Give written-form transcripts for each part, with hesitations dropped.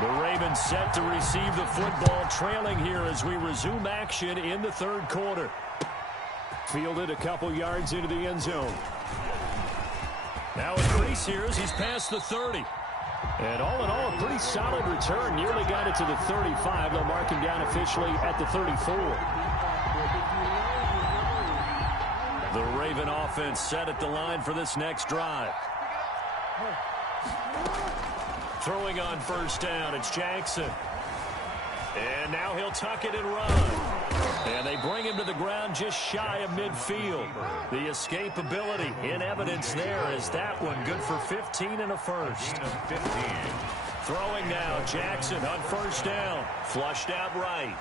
The Ravens set to receive the football, trailing here as we resume action in the third quarter. Fielded a couple yards into the end zone. Now a crease here as he's past the 30. And all in all, a pretty solid return. Nearly got it to the 35. They'll mark him down officially at the 34. The Raven offense set at the line for this next drive. Throwing on first down, it's Jackson. And now he'll tuck it and run. And they bring him to the ground just shy of midfield. The escapability in evidence there as that one good for 15 and a first. Throwing now, Jackson on first down. Flushed out right.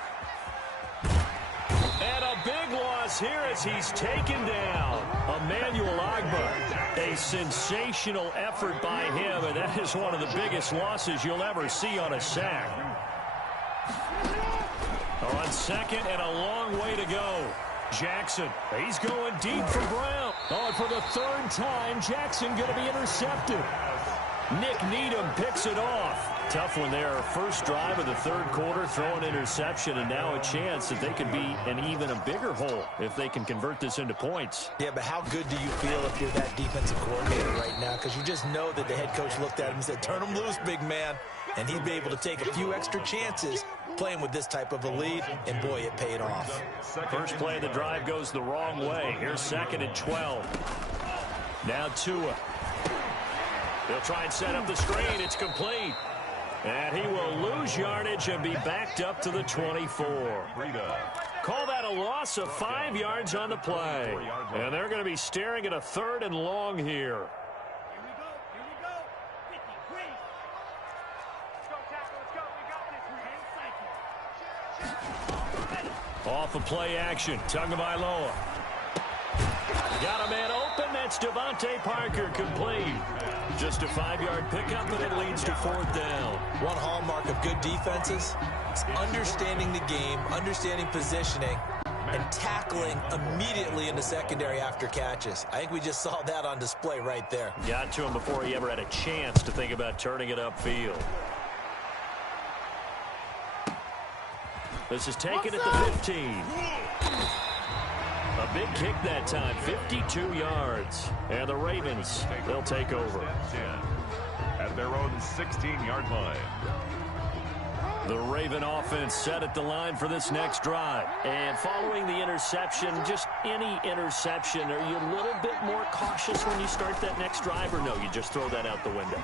And a big loss here as he's taken down. Emmanuel Ogbah. A sensational effort by him, and that is one of the biggest losses you'll ever see on a sack. On second and a long way to go. Jackson, he's going deep for Brown. Oh, and for the third time, Jackson going to be intercepted. Nick Needham picks it off. Tough one there. First drive of the third quarter, throw an interception, and now a chance that they could be in even a bigger hole if they can convert this into points. Yeah, but how good do you feel if you're that defensive coordinator right now? Because you just know that the head coach looked at him and said, turn him loose, big man. And he'd be able to take a few extra chances playing with this type of a lead, and boy, it paid off. First play of the drive goes the wrong way. Here's second and 12. Now Tua. They'll try and set up the screen. It's complete. And he will lose yardage and be backed up to the 24. Call that a loss of 5 yards on the play. And they're going to be staring at a third and long here. Off of play action. Tagovailoa. Got a man open. That's Devontae Parker, complete. Just a 5-yard pickup, and it leads to fourth down. One hallmark of good defenses is understanding the game, understanding positioning, and tackling immediately in the secondary after catches. I think we just saw that on display right there. Got to him before he ever had a chance to think about turning it upfield. This is taken at the 15. A big kick that time, 52 yards. And the Ravens, they'll take over. At their own 16-yard line. The Raven offense set at the line for this next drive. And following the interception, just any interception, are you a little bit more cautious when you start that next drive, or no, you just throw that out the window?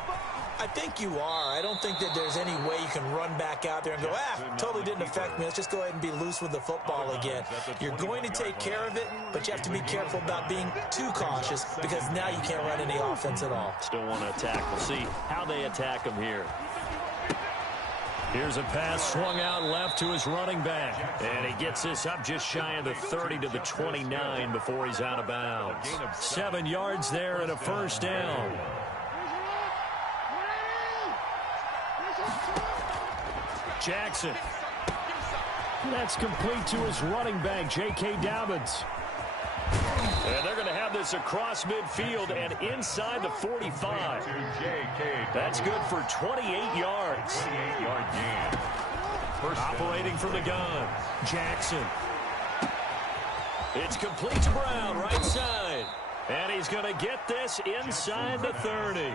I think you are. I don't think that there's any way you can run back out there and go, totally didn't affect me. Let's just go ahead and be loose with the football again. You're going to take care of it, but you have to be careful about being too cautious because now you can't run any offense at all. Still want to attack. We'll see how they attack him here. Here's a pass swung out left to his running back. And he gets this up just shy of the 30 to the 29 before he's out of bounds. 7 yards there and a first down. Jackson. That's complete to his running back, J.K. Dobbins. And they're going to have this across midfield and inside the 45. That's good for 28 yards. 28-yard gain. Operating from the gun, Jackson. It's complete to Brown, right side. And he's going to get this inside the 30.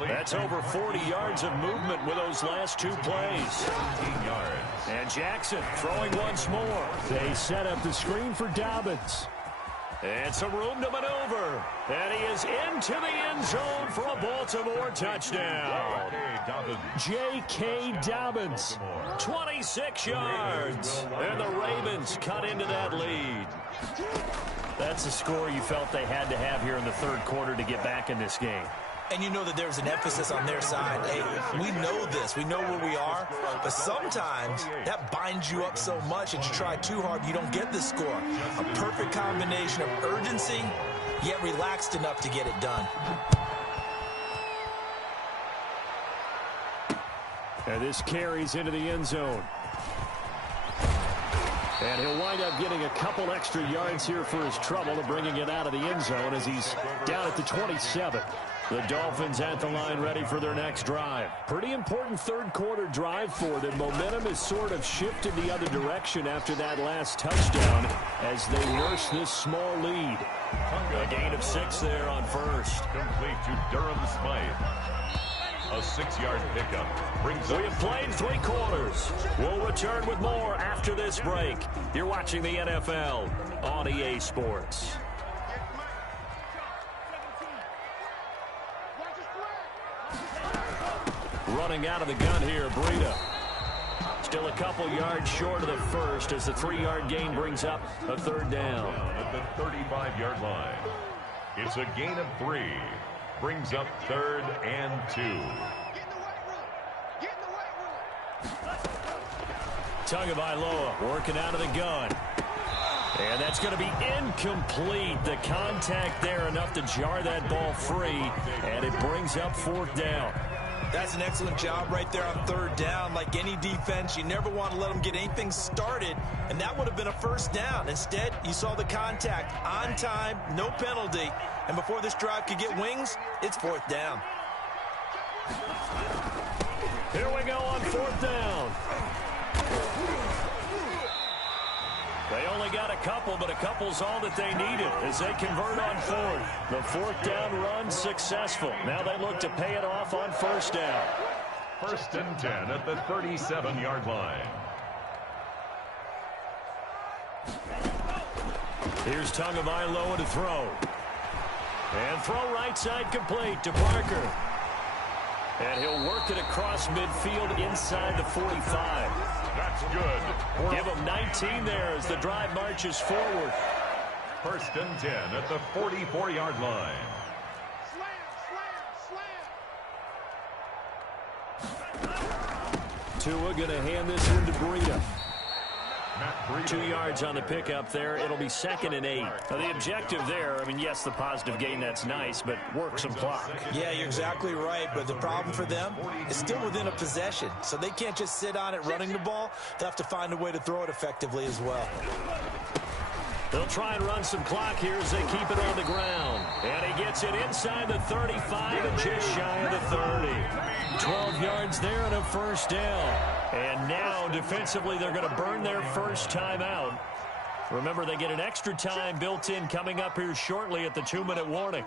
That's over 40 yards of movement with those last two plays. 17 yards. And Jackson throwing once more. They set up the screen for Dobbins. And some room to maneuver. And he is into the end zone for a Baltimore touchdown. J.K. Dobbins, 26 yards. And the Ravens cut into that lead. That's the score you felt they had to have here in the third quarter to get back in this game. And you know that there's an emphasis on their side. Hey, we know this. We know where we are. But sometimes that binds you up so much that you try too hard, you don't get the score. A perfect combination of urgency, yet relaxed enough to get it done. And this carries into the end zone. And he'll wind up getting a couple extra yards here for his trouble, bringing it out of the end zone as he's down at the 27. The Dolphins at the line ready for their next drive. Pretty important third quarter drive for them. Momentum has sort of shifted the other direction after that last touchdown as they nurse this small lead. A gain of 6 there on first. Complete to Durham Smythe. A 6-yard pickup brings up. We have played 3 quarters. We'll return with more after this break. You're watching the NFL on EA Sports. Running out of the gun here, Breida. Still a couple yards short of the first as the 3-yard gain brings up a third down. At the 35-yard line. It's a gain of 3. Brings up 3rd and 2. Tagovailoa working out of the gun. And that's going to be incomplete. The contact there enough to jar that ball free. And it brings up 4th down. That's an excellent job right there on 3rd down. Like any defense, you never want to let them get anything started, and that would have been a 1st down. Instead, you saw the contact on time, no penalty, and before this drive could get wings, it's 4th down. Here we go on 4th down. They only got a couple, but a couple's all that they needed as they convert on 4th. The 4th down run successful. Now they look to pay it off on 1st down. 1st and 10 at the 37-yard line. Here's Tagovailoa to throw. And throw right side complete to Parker. And he'll work it across midfield inside the 45. That's good. Give him 19 there as the drive marches forward. 1st and 10 at the 44-yard line. Tua going to hand this one to Breida. 2 yards on the pickup there. It'll be 2nd and 8. Now the objective there, I mean, yes, the positive gain, that's nice, but work some clock. Yeah, you're exactly right, but the problem for them is still within a possession, so they can't just sit on it running the ball. They'll have to find a way to throw it effectively as well. They'll try and run some clock here as they keep it on the ground. And he gets it inside the 35 and just shy of the 30. 12 yards there and a 1st down. And now, defensively, they're going to burn their first time out. Remember, they get an extra time built in coming up here shortly at the 2-minute warning.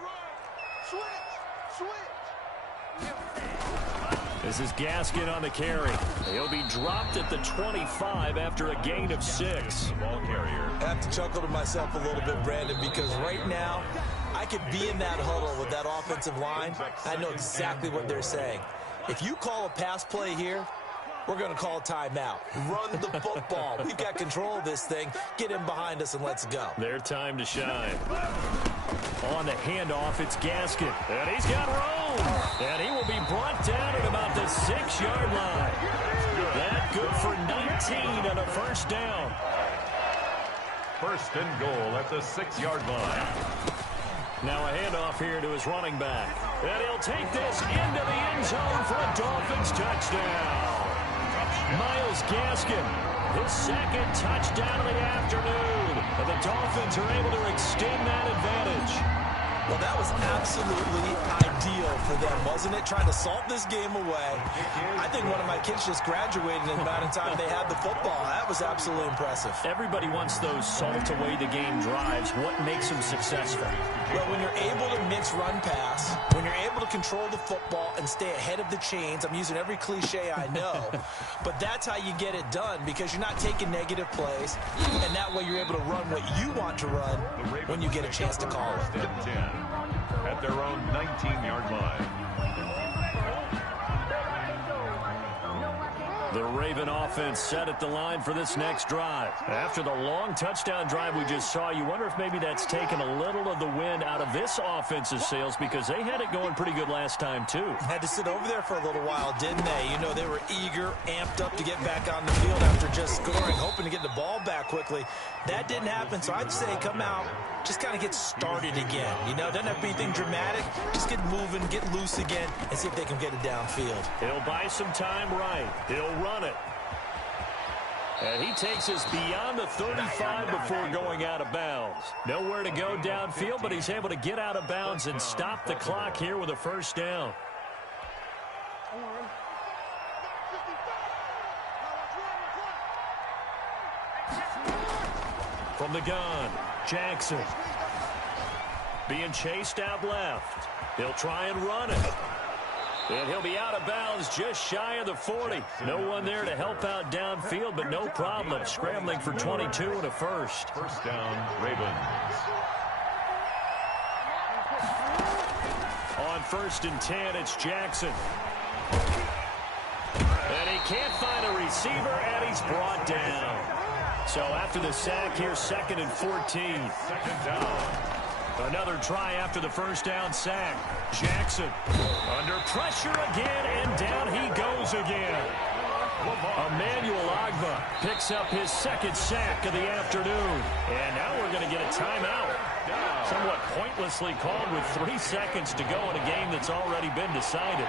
This is Gaskin on the carry. He'll be dropped at the 25 after a gain of 6. Ball carrier. I have to chuckle to myself a little bit, Brandon, because right now I could be in that huddle with that offensive line. I know exactly what they're saying. If you call a pass play here, we're going to call a timeout. Run the football. We've got control of this thing. Get in behind us and let's go. Their time to shine. On the handoff, it's Gaskin. And he's got room. And he will be brought down at about the 6-yard line. That good for 19 on a 1st down. 1st and goal at the 6-yard line. Now a handoff here to his running back. And he'll take this into the end zone for a Dolphins touchdown. Myles Gaskin, his 2nd touchdown of the afternoon. And the Dolphins are able to extend that advantage. Well, that was absolutely ideal for them, wasn't it? Trying to salt this game away. I think one of my kids just graduated in the amount of time they had the football. That was absolutely impressive. Everybody wants those salt away the game drives. What makes them successful? Well, when you're able to mix run pass, when you're able to control the football and stay ahead of the chains, I'm using every cliche I know, but that's how you get it done because you're not taking negative plays, and that way you're able to run what you want to run when you get a chance to call it. At their own 19-yard line. The Raven offense set at the line for this next drive. After the long touchdown drive we just saw, you wonder if maybe that's taken a little of the wind out of this offense's sails because they had it going pretty good last time too. Had to sit over there for a little while, didn't they? You know, they were eager, amped up to get back on the field after just scoring, hoping to get the ball back quickly. That didn't happen, so I'd say come out, just kind of get started again. You know, doesn't have to be anything dramatic. Just get moving, get loose again, and see if they can get it downfield. He'll buy some time right. He'll run it. And he takes us beyond the 35 before going out of bounds. Nowhere to go downfield, but he's able to get out of bounds and stop the clock here with a first down. From the gun, Jackson. Being chased out left. He'll try and run it. And he'll be out of bounds just shy of the 40. No one there to help out downfield, but no problem. Scrambling for 22 and a first. First down, Ravens. On 1st and 10, it's Jackson. And he can't find a receiver, and he's brought down. So after the sack here, 2nd and 14. Second down. Another try after the first down sack. Jackson under pressure again, and down he goes again. Emmanuel Ogbah picks up his 2nd sack of the afternoon. And now we're going to get a timeout. Somewhat pointlessly called with 3 seconds to go in a game that's already been decided.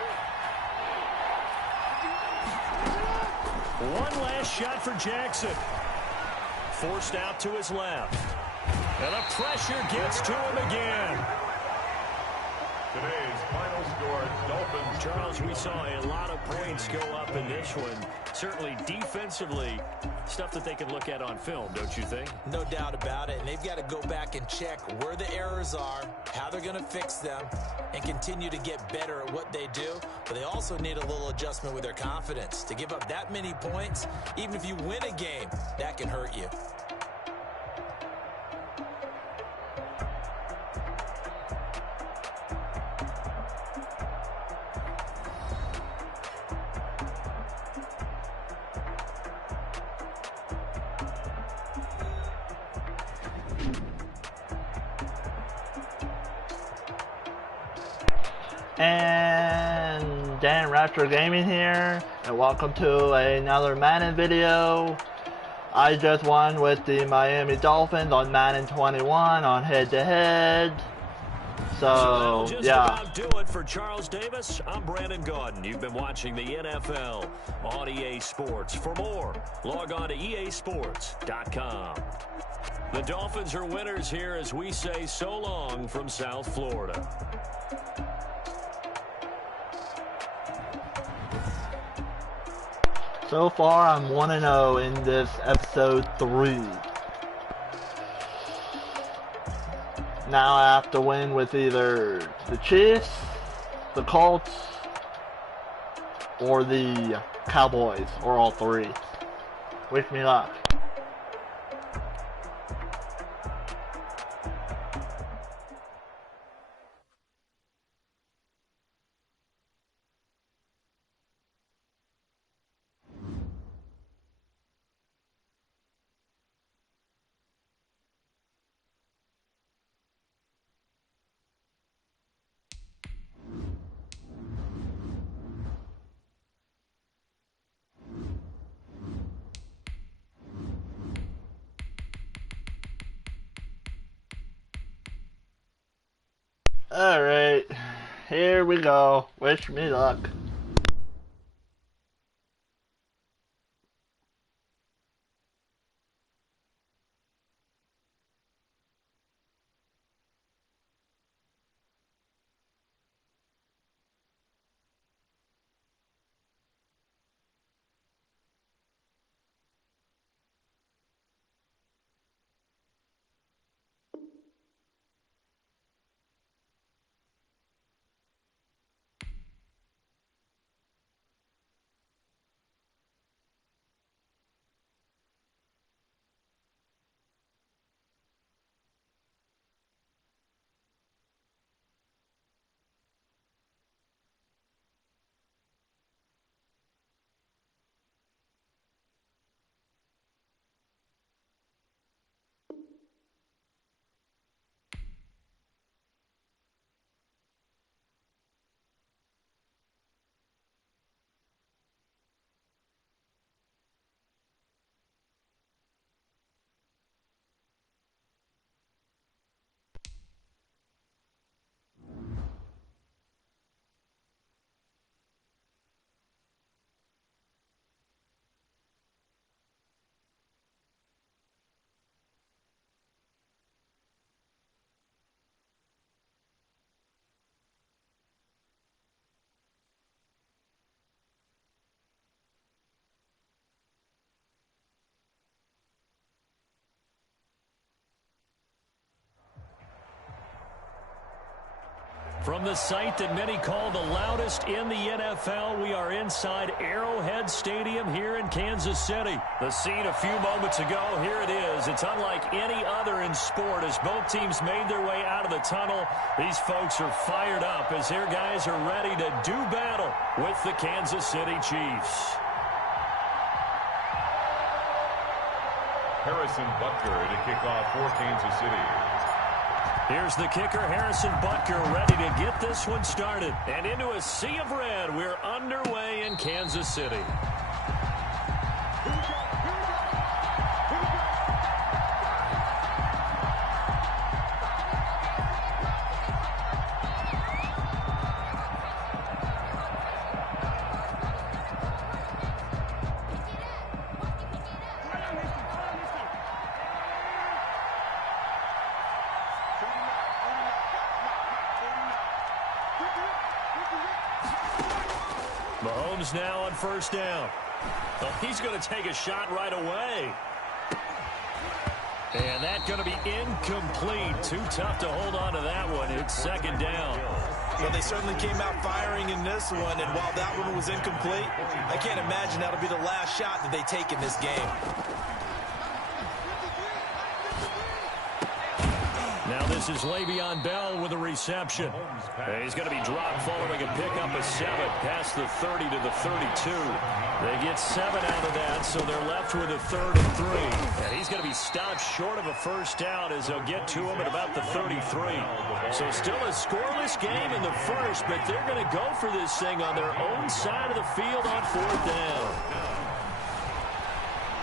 One last shot for Jackson. Forced out to his left. And the pressure gets to him again. Today's final score, Dolphins. Charles, we saw a lot of points go up in this one. Certainly defensively, stuff that they can look at on film, don't you think? No doubt about it. And they've got to go back and check where the errors are, how they're going to fix them, and continue to get better at what they do. But they also need a little adjustment with their confidence. To give up that many points, even if you win a game, that can hurt you. And Dan Raptor Gaming here, and welcome to another Madden video. I just won with the Miami Dolphins on Madden 21 on head-to-head. So just yeah. About do it for Charles Davis. I'm Brandon Gaudin. You've been watching the NFL on EA Sports. For more, log on to easports.com. The Dolphins are winners here as we say so long from South Florida. So far, I'm 1-0 in this episode 3. Now I have to win with either the Chiefs, the Colts, or the Cowboys, or all 3. Wish me luck. Alright, here we go. Wish me luck. From the site that many call the loudest in the NFL, we are inside Arrowhead Stadium here in Kansas City. The scene a few moments ago, here it is. It's unlike any other in sport as both teams made their way out of the tunnel. These folks are fired up as their guys are ready to do battle with the Kansas City Chiefs. Harrison Butker to kick off for Kansas City. Here's the kicker, Harrison Butker, ready to get this one started. And into a sea of red, we're underway in Kansas City. Mahomes now on first down. Oh, he's going to take a shot right away. And that's going to be incomplete. Too tough to hold on to that one. It's second down. Well, they certainly came out firing in this one, and while that one was incomplete, I can't imagine that'll be the last shot that they take in this game. Now this is Le'Veon Bell with a reception. He's going to be dropped following a pickup of 7 past the 30 to the 32. They get 7 out of that, so they're left with a 3rd and 3. And he's going to be stopped short of a first down as they'll get to him at about the 33. So still a scoreless game in the first, but they're going to go for this thing on their own side of the field on 4th down.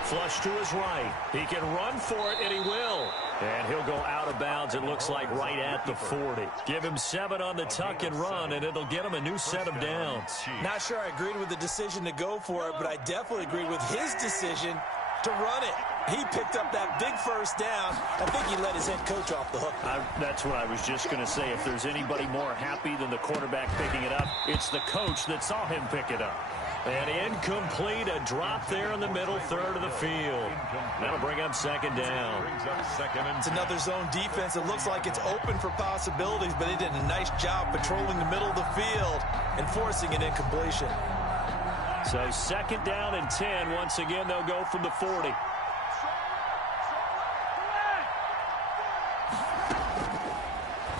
Flush to his right. He can run for it, and he will. And he'll go out of bounds, it looks like, right at the 40. Give him 7 on the tuck and run, and it'll get him a new set of downs. Not sure I agreed with the decision to go for it, but I definitely agreed with his decision to run it. He picked up that big first down. I think he let his head coach off the hook. That's what I was just going to say. If there's anybody more happy than the quarterback picking it up, it's the coach that saw him pick it up. And incomplete, a drop there in the middle third of the field. That'll bring up second down. It's another zone defense. It looks like it's open for possibilities, but they did a nice job patrolling the middle of the field and forcing an incompletion. So second down and 10. Once again, they'll go from the 40.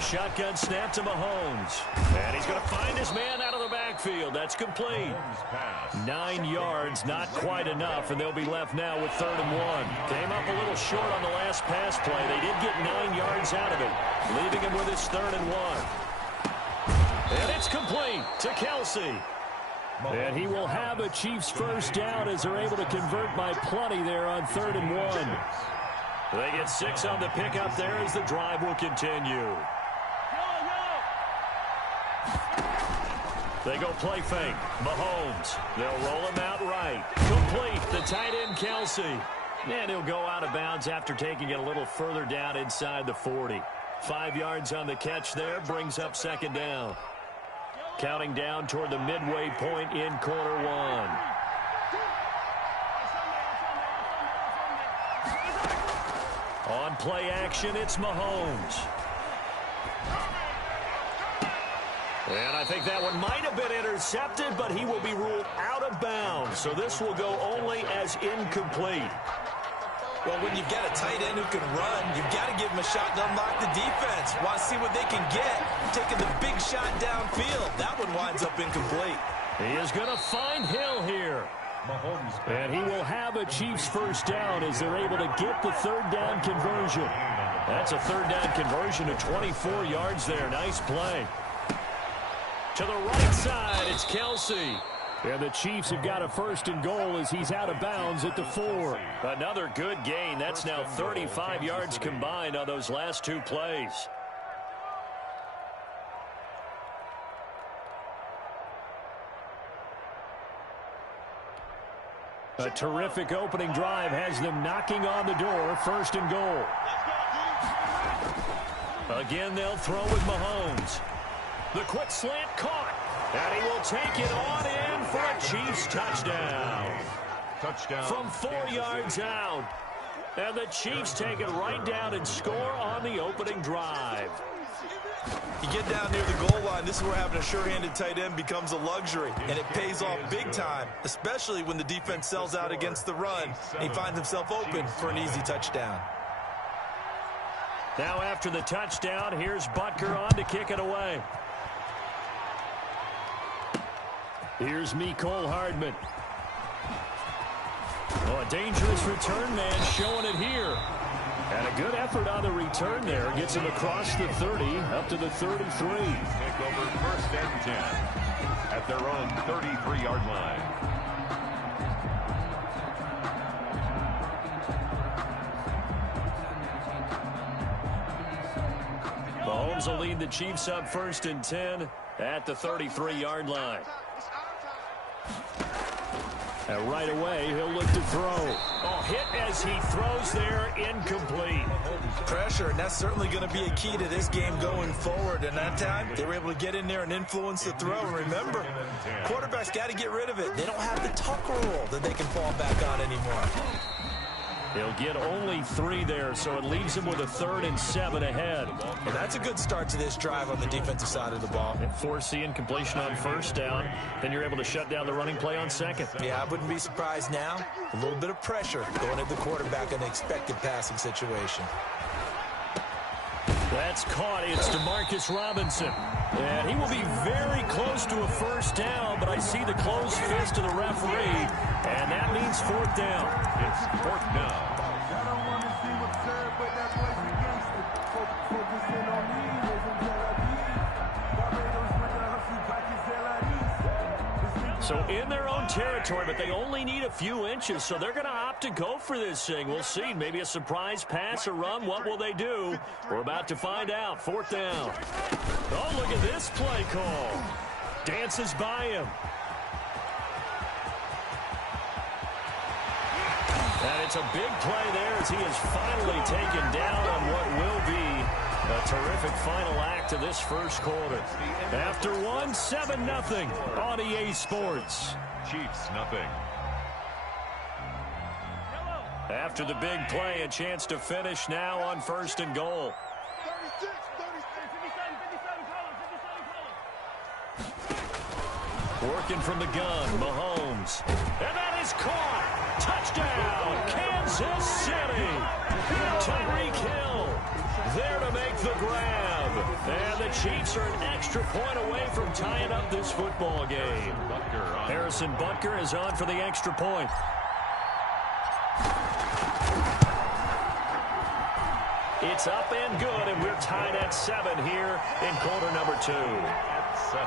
Shotgun snap to Mahomes. And he's going to find his man out of the backfield. That's complete. 9 yards, not quite enough, and they'll be left now with 3rd and 1. Came up a little short on the last pass play. They did get 9 yards out of it, leaving him with his 3rd and 1. And it's complete to Kelsey. And he will have a Chiefs first down as they're able to convert by plenty there on 3rd and 1. They get 6 on the pickup there as the drive will continue. They go play fake. Mahomes. They'll roll him out right. Complete. The tight end, Kelsey. And he'll go out of bounds after taking it a little further down inside the 40. 5 yards on the catch there brings up second down. Counting down toward the midway point in quarter 1. On play action, it's Mahomes. And I think that one might have been intercepted, but he will be ruled out of bounds. So this will go only as incomplete. Well, when you've got a tight end who can run, you've got to give him a shot to unlock the defense. Want to see what they can get. Taking the big shot downfield. That one winds up incomplete. He is going to find Hill here. And he will have a Chiefs first down as they're able to get the 3rd down conversion. That's a 3rd down conversion to 24 yards there. Nice play. To the right side, it's Kelsey. And the Chiefs have got a 1st and goal as he's out of bounds at the 4. Another good gain. That's now 35 yards combined on those last 2 plays. A terrific opening drive has them knocking on the door. 1st and goal. Again, they'll throw with Mahomes. The quick slant caught. And he will take it on in for a Chiefs touchdown. From 4 yards out. And the Chiefs take it right down and score on the opening drive. You get down near the goal line, this is where having a sure-handed tight end becomes a luxury, and it pays off big time, especially when the defense sells out against the run, and he finds himself open for an easy touchdown. Now after the touchdown, here's Butker on to kick it away. Here's Mecole Hardman. Oh, a dangerous return man showing it here. And a good effort on the return there. Gets him across the 30, up to the 33. Take over 1st and 10 at their own 33-yard line. Mahomes will lead the Chiefs up 1st and 10 at the 33-yard line. And right away, he'll look to throw. Oh, hit as he throws there, incomplete. Pressure, and that's certainly going to be a key to this game going forward. And that time, they were able to get in there and influence the throw. And remember, quarterbacks got to get rid of it. They don't have the tucker rule that they can fall back on anymore. He'll get only 3 there, so it leaves him with a 3rd and 7 ahead. And that's a good start to this drive on the defensive side of the ball. And force the incompletion on 1st down, then you're able to shut down the running play on 2nd. Yeah, I wouldn't be surprised now. A little bit of pressure going at the quarterback in an expected passing situation. That's caught. It's DeMarcus Robinson. And he will be very close to a 1st down, but I see the closed fist of the referee, and that means 4th down. It's 4th down. So in their own territory, but they only need a few inches, so they're going to opt to go for this thing. We'll see. Maybe a surprise pass or run. What will they do? We're about to find out. 4th down. Oh, look at this play call. Dances by him. And it's a big play there as he is finally taken down on what will be a terrific final act of this 1st quarter. After 1, 7-0 on EA Sports. Chiefs, nothing. After the big play, a chance to finish now on 1st and goal. Working from the gun, Mahomes. And that is caught. Touchdown, Kansas City. Tyreek Hill there to make the grab. And the Chiefs are an extra point away from tying up this football game. Harrison Butker is on for the extra point. It's up and good, and we're tied at 7 here in quarter number 2. At 7.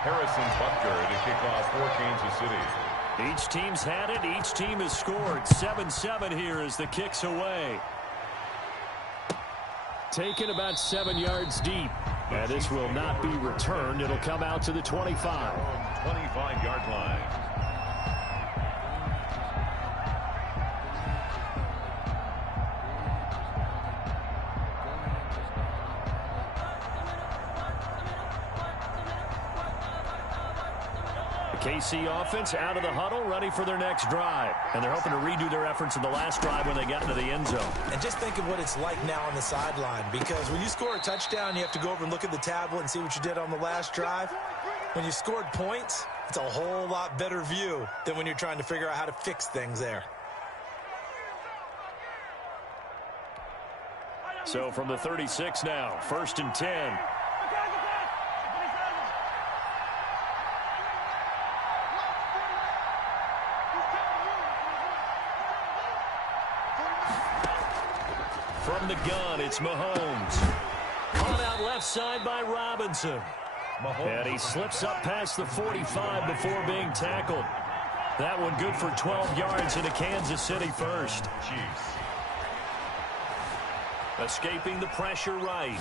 Harrison Butker to kick off for Kansas City. Each team's had it. Each team has scored. 7-7 here as the kick's away. Taken about 7 yards deep. And this will not be returned. It'll come out to the 25. 25-yard line. KC offense out of the huddle, ready for their next drive. And they're hoping to redo their efforts in the last drive when they got into the end zone. And just think of what it's like now on the sideline, because when you score a touchdown, you have to go over and look at the tablet and see what you did on the last drive. When you scored points, it's a whole lot better view than when you're trying to figure out how to fix things there. So from the 36 now, 1st and 10. From the gun, it's Mahomes. Caught out left side by Robinson. And he slips up past the 45 before being tackled. That one good for 12 yards into Kansas City 1st. Chiefs. Escaping the pressure right.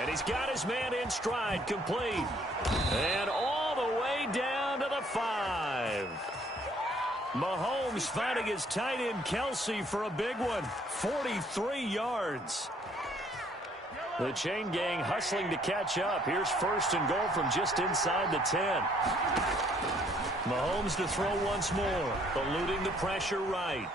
And he's got his man in stride, complete. And all the way down to the 5. Mahomes finding his tight end Kelsey for a big one. 43 yards. The chain gang hustling to catch up. Here's 1st and goal from just inside the 10. Mahomes to throw once more, eluding the pressure right.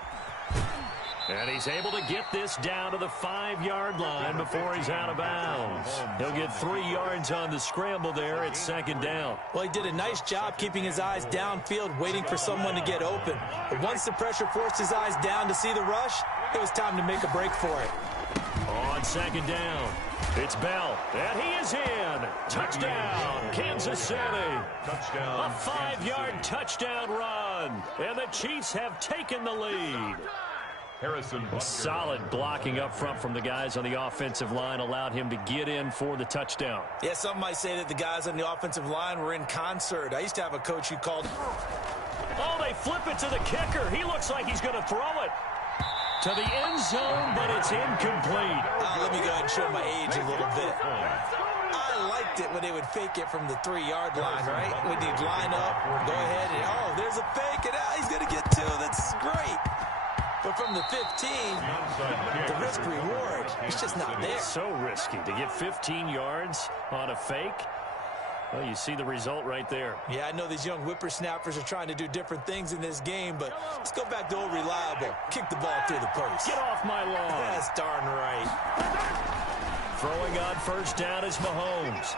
And he's able to get this down to the 5-yard line before he's out of bounds. He'll get 3 yards on the scramble there at 2nd down. Well, he did a nice job keeping his eyes downfield, waiting for someone to get open. But once the pressure forced his eyes down to see the rush, it was time to make a break for it. On 2nd down, it's Bell, and he is in. Touchdown, Kansas City. A 5-yard touchdown run, and the Chiefs have taken the lead. Solid blocking up front from the guys on the offensive line allowed him to get in for the touchdown. Yeah, some might say that the guys on the offensive line were in concert. I used to have a coach who called... Oh, they flip it to the kicker. He looks like he's going to throw it to the end zone, but it's incomplete. Let me go ahead and show my age a little bit. I liked it when they would fake it from the 3-yard line, right? When you'd line up, go ahead, and oh, there's a fake, and he's going to get 2. That's great. But from the 15, the risk-reward, it's just not there. It's so risky to get 15 yards on a fake. Well, you see the result right there. Yeah, I know these young whippersnappers are trying to do different things in this game, but let's go back to old reliable. Kick the ball through the post. Get off my lawn. That's darn right. Throwing on 1st down is Mahomes.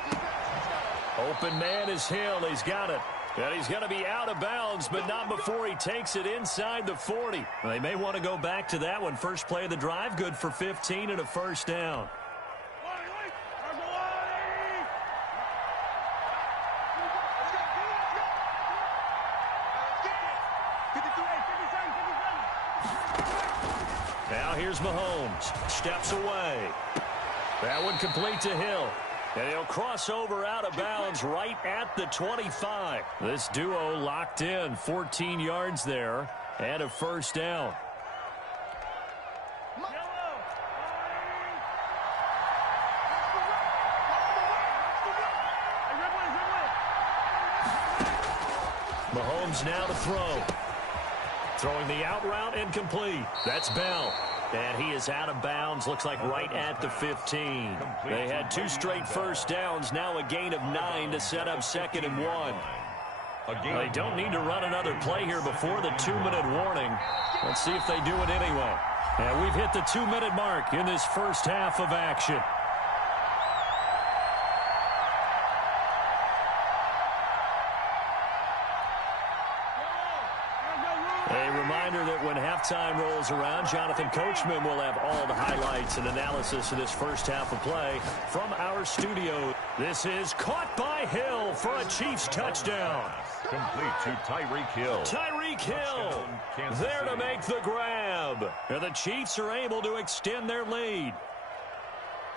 Open man is Hill. He's got it. And he's going to be out of bounds, but not before he takes it inside the 40. They may want to go back to that one. First play of the drive, good for 15 and a 1st down. Now here's Mahomes. Steps away. That one complete to Hill. And he'll cross over out of bounds right at the 25. This duo locked in, 14 yards there, and a 1st down. Mahomes now to throw. Throwing the out route incomplete. That's Bell. And he is out of bounds, looks like right at the 15. They had 2 straight 1st downs, now a gain of 9 to set up 2nd and 1. They don't need to run another play here before the 2-minute warning. Let's see if they do it anyway. And we've hit the 2-minute mark in this first half of action. A reminder that when halftime rolls around, Jonathan Coachman will have all the highlights and analysis of this first half of play from our studio. This is caught by Hill for a Chiefs touchdown. Complete to Tyreek Hill. Tyreek Hill there to make the grab. And the Chiefs are able to extend their lead.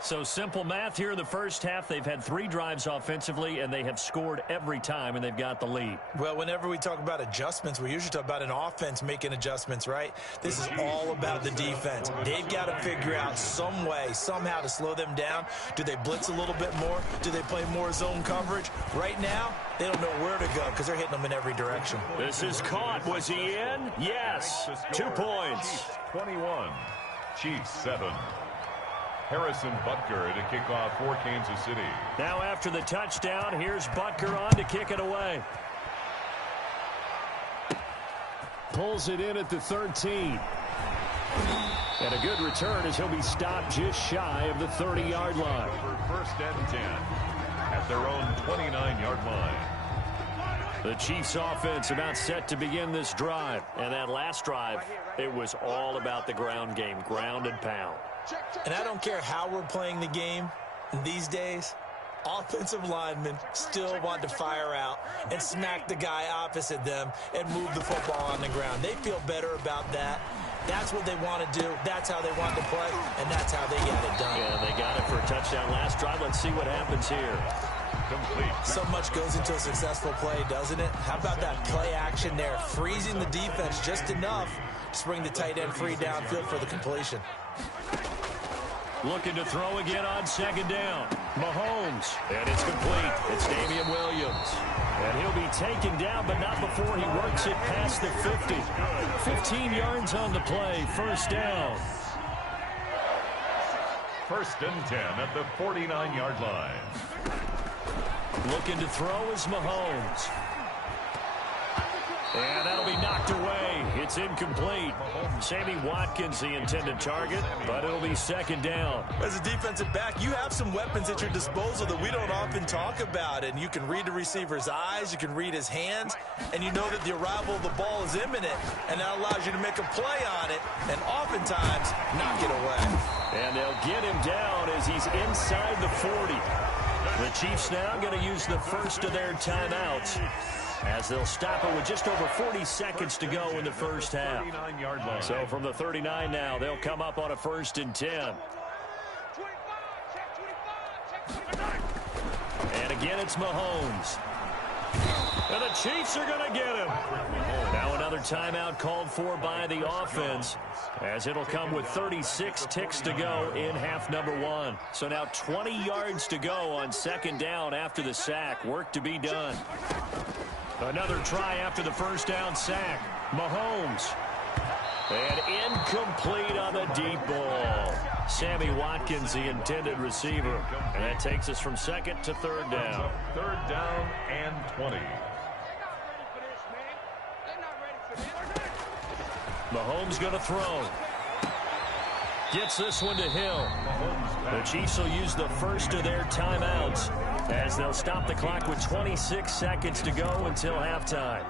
So simple math here in the first half. They've had 3 drives offensively, and they have scored every time, and they've got the lead. Well, whenever we talk about adjustments, we usually talk about an offense making adjustments, right? This is all about the defense. They've got to figure out some way, somehow to slow them down. Do they blitz a little bit more? Do they play more zone coverage? Right now, they don't know where to go because they're hitting them in every direction. This is caught. Was he in? Yes. 2 points. 21. Chiefs 7. Harrison Butker to kick off for Kansas City. Now after the touchdown, here's Butker on to kick it away. Pulls it in at the 13. And a good return as he'll be stopped just shy of the 30-yard line. For 1st and 10 at their own 29-yard line. The Chiefs offense about set to begin this drive. And that last drive, it was all about the ground game, ground and pound. And I don't care how we're playing the game these days, offensive linemen still want to fire out and smack the guy opposite them and move the football on the ground. They feel better about that. That's what they want to do. That's how they want to play, and that's how they get it done. Yeah, they got it for a touchdown last drive. Let's see what happens here. Complete. So much goes into a successful play, doesn't it? How about that play action there, freezing the defense just enough to bring the tight end free downfield for the completion. Looking to throw again on 2nd down. Mahomes. And it's complete. It's Damian Williams. And he'll be taken down, but not before he works it past the 50. 15 yards on the play. 1st down. 1st and 10 at the 49-yard line. Looking to throw is Mahomes. And that'll be knocked away. It's It's incomplete. Sammy Watkins the intended target, but it'll be second down. As a defensive back, you have some weapons at your disposal that we don't often talk about, and you can read the receiver's eyes, you can read his hands, and you know that the arrival of the ball is imminent, and that allows you to make a play on it and oftentimes knock it away. And they'll get him down as he's inside the 40. The Chiefs now going to use the first of their timeouts as they'll stop it with just over 40 seconds to go in the first half. So from the 39 now, they'll come up on a 1st and 10. And again, it's Mahomes. And the Chiefs are going to get him. Now another timeout called for by the offense, as it'll come with 36 ticks to go in half number 1. So now 20 yards to go on second down after the sack. Work to be done. Another try after the first down sack. Mahomes. And incomplete on the deep ball. Sammy Watkins, the intended receiver. And that takes us from second to third down. Third down and 20. Mahomes going to throw. Gets this one to Hill. The Chiefs will use the first of their timeouts as they'll stop the clock with 26 seconds to go until halftime.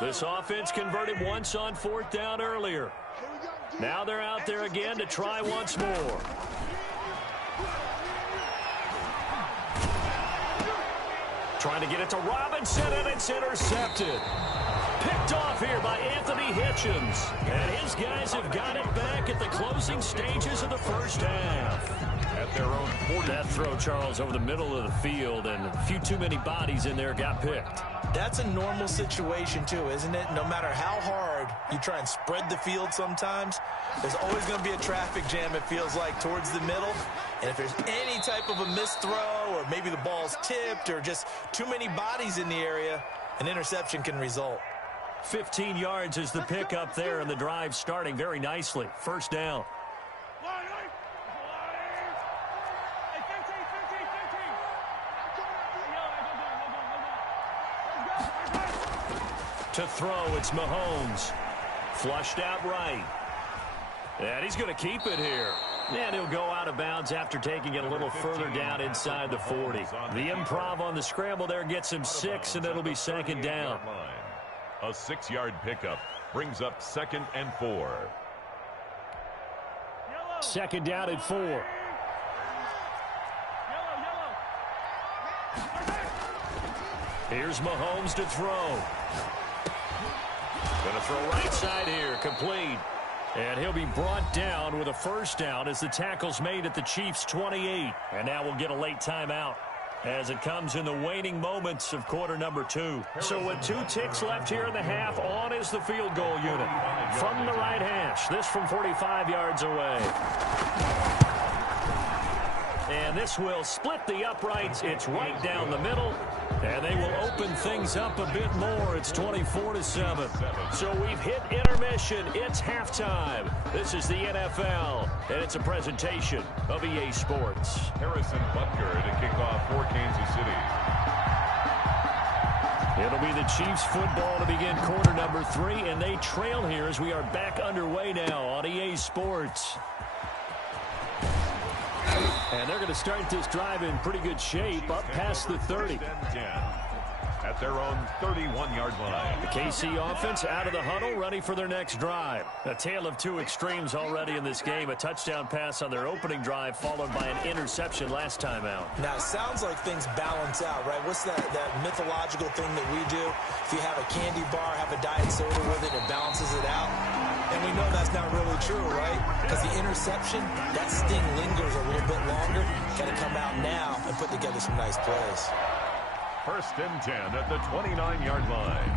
This offense converted once on 4th down earlier. Now they're out there again to try once more. Trying to get it to Robinson, and it's intercepted. Picked off here by Anthony Hitchens. And his guys have got it back at the closing stages of the first half. At their own 40. That throw, Charles, over the middle of the field, and a few too many bodies in there got picked. That's a normal situation, too, isn't it? No matter how hard you try and spread the field sometimes, there's always going to be a traffic jam, it feels like, towards the middle. And if there's any type of a missed throw, or maybe the ball's tipped, or just too many bodies in the area, an interception can result. 15 yards is the pickup there, and the drive starting very nicely. First down. To throw, it's Mahomes. Flushed out right. And he's going to keep it here. And he'll go out of bounds after taking it a little further down inside the 40. The improv on the scramble there gets him 6, and it'll be second down. A 6-yard pickup brings up 2nd and 4. Second down and 4. Here's Mahomes to throw. Going to throw right side here, complete. And he'll be brought down with a first down as the tackle's made at the Chiefs' 28. And now we'll get a late timeout as it comes in the waning moments of quarter number 2. So with 2 ticks left here in the half, on is the field goal unit. From the right hash, this from 45 yards away. And this will split the uprights. It's right down the middle. And they will open things up a bit more. It's 24-7. So we've hit intermission. It's halftime. This is the NFL, and it's a presentation of EA Sports. Harrison Butker to kick off for Kansas City. It'll be the Chiefs football to begin quarter number 3, and they trail here as we are back underway now on EA Sports. And they're going to start this drive in pretty good shape, up past the 30. At their own 31-yard line. The KC offense out of the huddle, ready for their next drive. A tale of 2 extremes already in this game. A touchdown pass on their opening drive, followed by an interception last time out. Now, it sounds like things balance out, right? What's that mythological thing that we do? If you have a candy bar, have a diet soda with it, it balances it out. And we know that's not really true, right? Because the interception, that sting lingers a little bit longer. Got to come out now and put together some nice plays. 1st and 10 at the 29-yard line.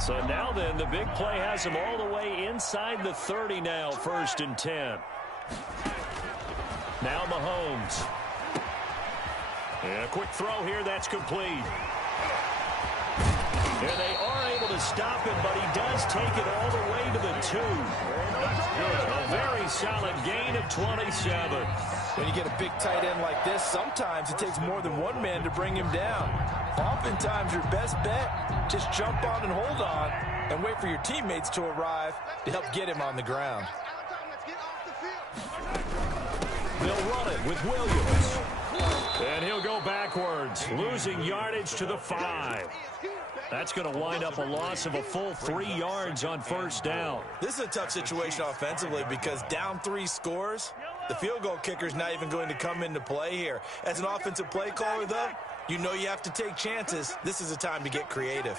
So now then, the big play has them all the way inside the 30 now, 1st and 10. Now Mahomes. And a quick throw here, that's complete. And they are able to stop him, but he does take it all the way to the 2. A very solid gain of 27. When you get a big tight end like this, sometimes it takes more than one man to bring him down. Oftentimes, your best bet, just jump on and hold on and wait for your teammates to arrive to help get him on the ground. They'll run it with Williams. And he'll go backwards, losing yardage to the 5. That's going to wind up a loss of a full 3 yards on first down. This is a tough situation offensively because down 3 scores, the field goal kicker's not even going to come into play here. As an offensive play caller, though, you know you have to take chances. This is a time to get creative.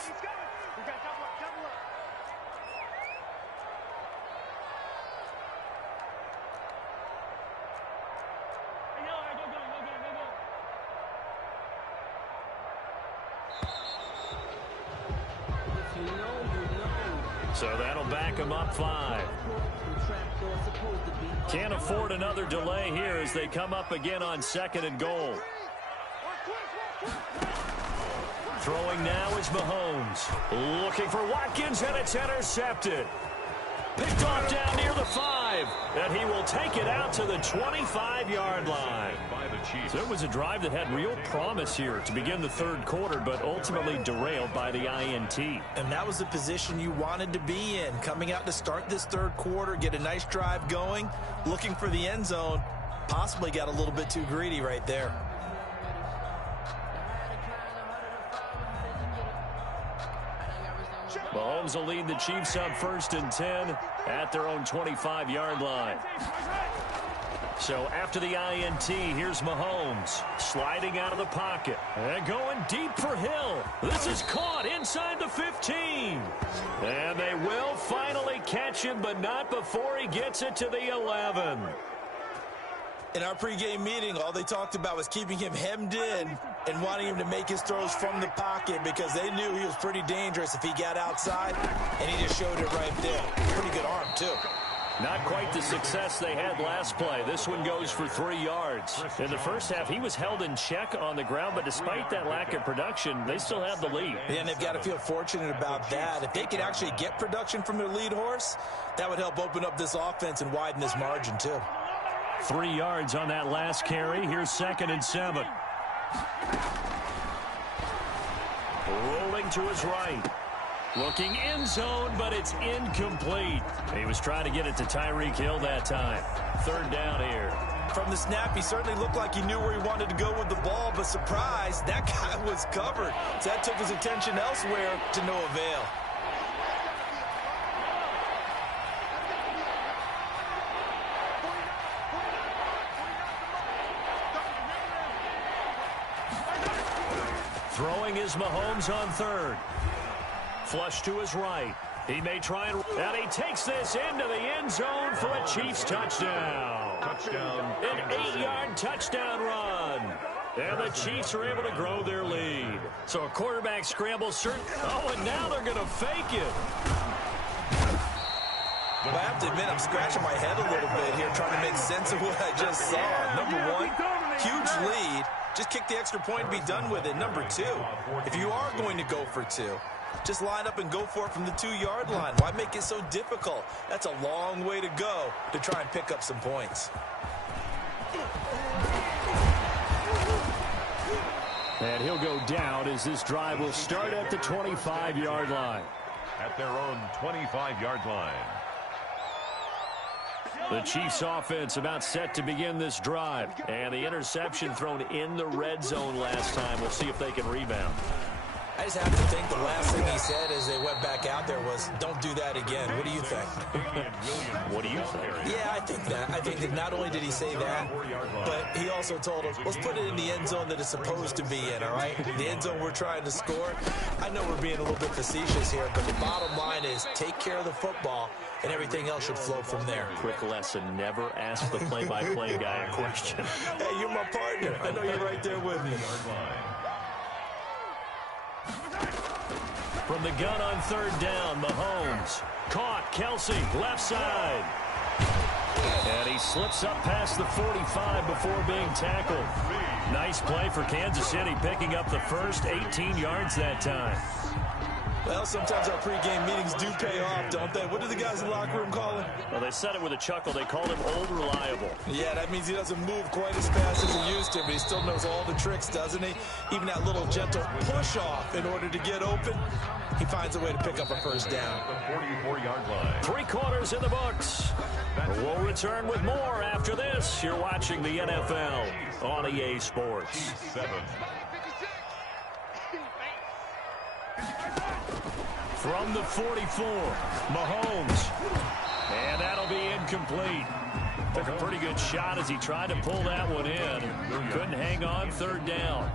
So that'll back him up 5. Can't afford another delay here as they come up again on 2nd and goal. Throwing now is Mahomes. Looking for Watkins, and it's intercepted. Picked off down near the 5. And he will take it out to the 25-yard line. So it was a drive that had real promise here to begin the 3rd quarter, but ultimately derailed by the INT. And that was the position you wanted to be in. Coming out to start this 3rd quarter, get a nice drive going, looking for the end zone. Possibly got a little bit too greedy right there. Mahomes will lead the Chiefs on 1st and 10 at their own 25-yard line. So after the INT, here's Mahomes sliding out of the pocket and going deep for Hill. This is caught inside the 15. And they will finally catch him, but not before he gets it to the 11. In our pregame meeting, all they talked about was keeping him hemmed in and wanting him to make his throws from the pocket because they knew he was pretty dangerous if he got outside, and he just showed it right there. Pretty good arm, too. Not quite the success they had last play. This one goes for 3 yards. In the first half, he was held in check on the ground, but despite that lack of production, they still have the lead. And they've got to feel fortunate about that. If they could actually get production from their lead horse, that would help open up this offense and widen this margin, too. 3 yards on that last carry. Here's 2nd and 7. Rolling to his right. Looking end zone, but it's incomplete. He was trying to get it to Tyreek Hill that time. 3rd down here. From the snap, he certainly looked like he knew where he wanted to go with the ball, but surprise, that guy was covered. So that took his attention elsewhere to no avail. Throwing is Mahomes on 3rd. Flush to his right. He may try and he takes this into the end zone for a Chiefs touchdown. An 8-yard touchdown run. And the Chiefs are able to grow their lead. So a quarterback scramble. And now they're going to fake it. Well, I have to admit, I'm scratching my head a little bit here trying to make sense of what I just saw. Number 1, huge lead. Just kick the extra point and be done with it. Number 2, if you are going to go for 2, just line up and go for it from the 2-yard line. Why make it so difficult? That's a long way to go to try and pick up some points. And he'll go down as this drive will start at the 25-yard line. At their own 25-yard line. The Chiefs offense about set to begin this drive. And the interception thrown in the red zone last time. We'll see if they can rebound. I just have to think the last thing he said as they went back out there was, don't do that again. What do you think? What do you think? Yeah, I think that. I think that not only did he say that, but he also told us, let's put it in the end zone that it's supposed to be in, all right? The end zone we're trying to score. I know we're being a little bit facetious here, but the bottom line is take care of the football, and everything else should flow from there. Quick lesson, never ask the play-by-play guy a question. Hey, you're my partner. I know you're right there with me. From the gun on 3rd down, Mahomes. Caught, Kelsey, left side. And he slips up past the 45 before being tackled. Nice play for Kansas City, picking up the first 18 yards that time. Well, sometimes our pregame meetings do pay off, don't they? What do the guys in the locker room call him? Well, they said it with a chuckle. They called him Old Reliable. Yeah, that means he doesn't move quite as fast as he used to, but he still knows all the tricks, doesn't he? Even that little gentle push-off in order to get open, he finds a way to pick up a first down. The 44-yard line. 3 quarters in the books. We'll return with more after this. You're watching the NFL on EA Sports. 7. From the 44, Mahomes. And that'll be incomplete. Took a pretty good shot as he tried to pull that one in. Couldn't hang on, 3rd down.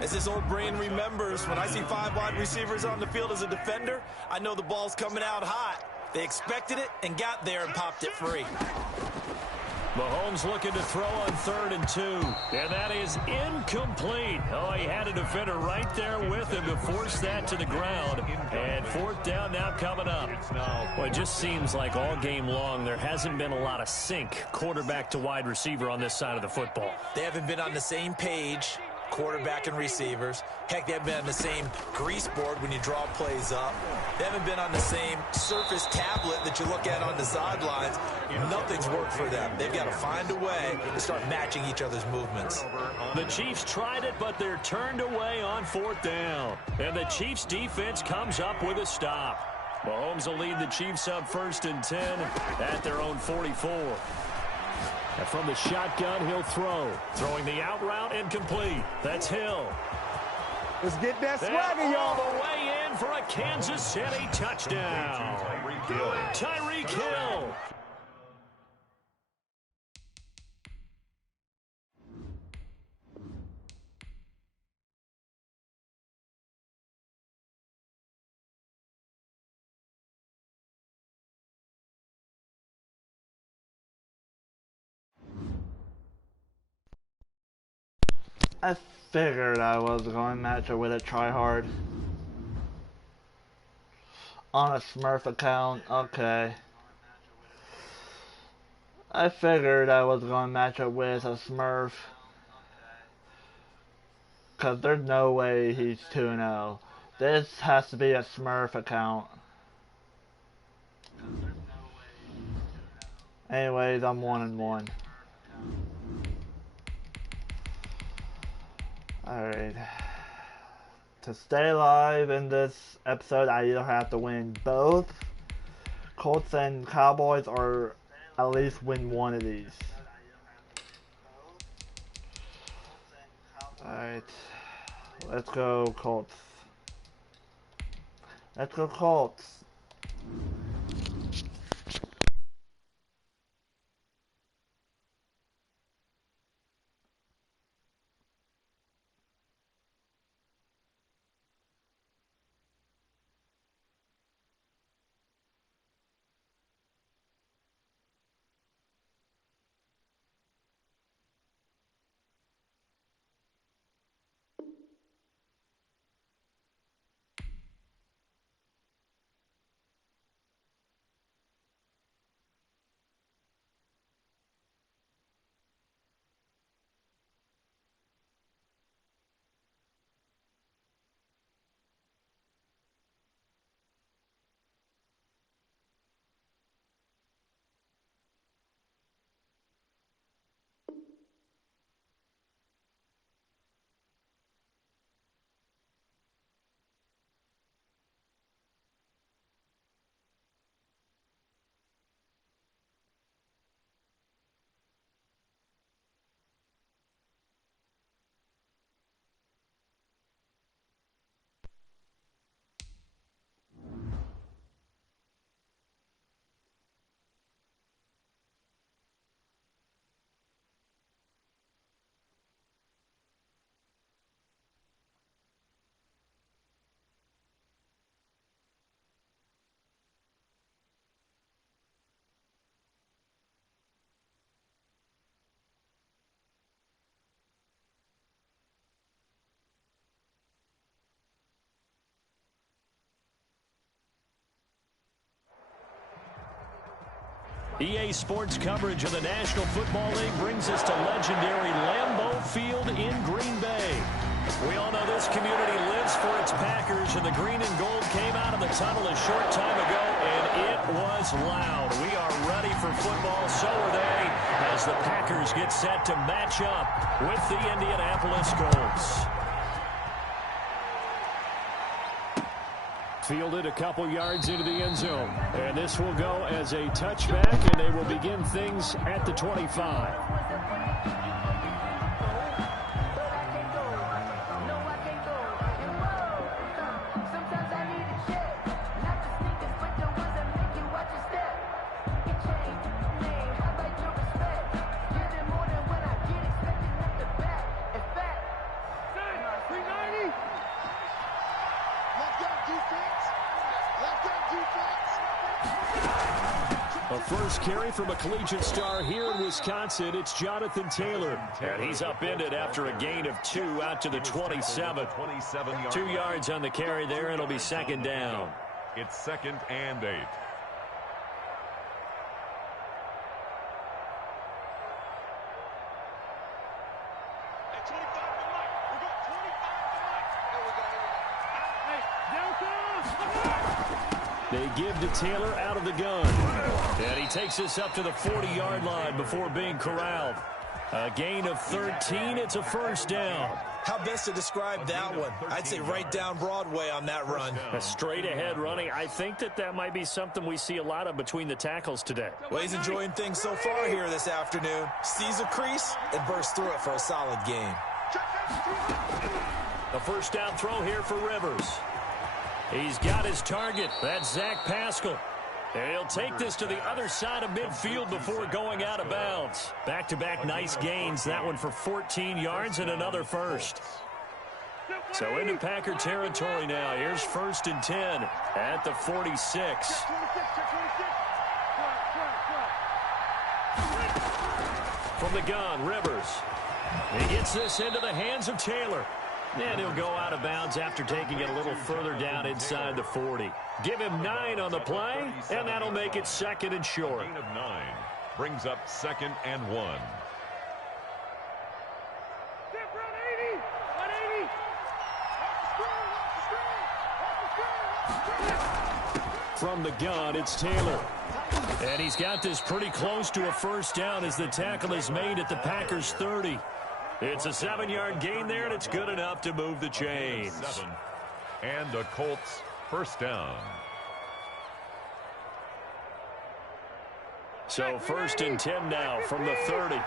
As this old brain remembers, when I see 5 wide receivers on the field as a defender, I know the ball's coming out hot. They expected it and got there and popped it free. Mahomes looking to throw on 3rd and 2. And that is incomplete. Oh, he had a defender right there with him to force that to the ground. And 4th down now coming up. Well, it just seems like all game long there hasn't been a lot of sync quarterback to wide receiver on this side of the football. They haven't been on the same page, quarterback and receivers. Heck, they haven't been on the same grease board when you draw plays up. They haven't been on the same surface tablet that you look at on the sidelines. Nothing's worked for them. They've got to find a way to start matching each other's movements. The Chiefs tried it, but they're turned away on 4th down. And the Chiefs defense comes up with a stop. Mahomes will lead the Chiefs up 1st and 10 at their own 44. And from the shotgun, he'll throw. Throwing the out route incomplete. That's Hill. Let's get that swagger, y'all. All the way in for a Kansas City touchdown. Tyreek Hill. I figured I was going to match it with a tryhard. On a Smurf account, okay. I figured I was going to match it with a Smurf. Because there's no way he's 2-0. This has to be a Smurf account. Anyways, I'm 1-1. Alright. To stay alive in this episode, I either have to win both Colts and Cowboys or at least win one of these. Alright. Let's go Colts. Let's go Colts. EA Sports coverage of the National Football League brings us to legendary Lambeau Field in Green Bay. We all know this community lives for its Packers, splash, and the green and gold came out of the tunnel a short time ago, and it was loud. We are ready for football, so are they, as the Packers get set to match up with the Indianapolis Colts. Fielded a couple yards into the end zone, and this will go as a touchback, and they will begin things at the 25. First carry from a collegiate star here in Wisconsin. It's Jonathan Taylor. And he's upended after a gain of 2 out to the 27. 2 yards on the carry there. It'll be second down. It's 2nd and 8. They give to Taylor out of the gun. And he takes us up to the 40-yard line before being corralled. A gain of 13. It's a first down. How best to describe that one? I'd say right down Broadway on that run. A straight-ahead running. I think that might be something we see a lot of between the tackles today. Well, he's enjoying things so far here this afternoon. Sees a crease and bursts through it for a solid gain. The first down throw here for Rivers. He's got his target. That's Zach Pascal. And he'll take this to the other side of midfield before going out of bounds. Back-to-back nice gains. That one for 14 yards and another first. So into Packer territory now. Here's 1st and 10 at the 46. From the gun, Rivers. He gets this into the hands of Taylor. And he'll go out of bounds after taking it a little further down inside the 40. Give him 9 on the play, and that'll make it 2nd and short. Gain of 9 brings up 2nd and 1. From the gun, it's Taylor. And he's got this pretty close to a first down as the tackle is made at the Packers' 30. It's a 7-yard gain there, and it's good enough to move the chains. 7. And the Colts first down. So 1st and 10 now from the 30.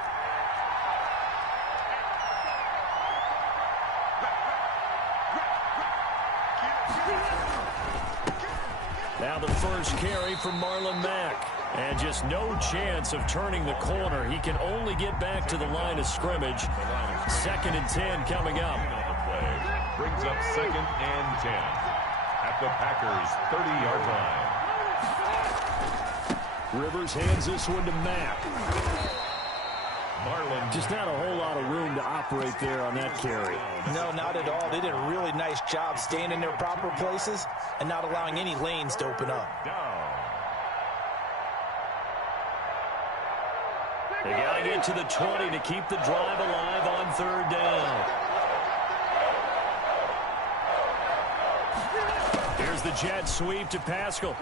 Now the first carry from Marlon Mack. And just no chance of turning the corner. He can only get back to the line of scrimmage. 2nd and 10 coming up. Brings up 2nd and 10 at the Packers' 30-yard line. Rivers hands this one to Mack. Marlon. Just not a whole lot of room to operate there on that carry. No, not at all. They did a really nice job staying in their proper places and not allowing any lanes to open up. They got to get to the 20 to keep the drive alive on 3rd down. Here's the jet sweep to Pascal.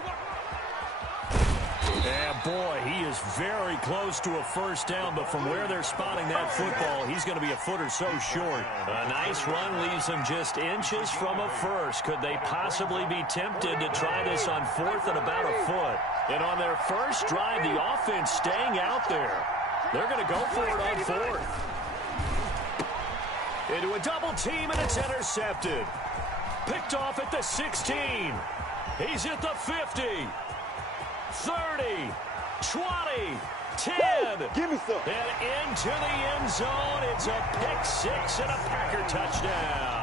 And boy, he is very close to a first down, but from where they're spotting that football, he's going to be a foot or so short. A nice run leaves him just inches from a first. Could they possibly be tempted to try this on 4th and about a foot? And on their first drive, the offense staying out there. They're going to go for it on 4th. Into a double team, and it's intercepted. Picked off at the 16. He's at the 50. 30. 20. 10. Give me some. And into the end zone. It's a pick 6 and a Packer touchdown.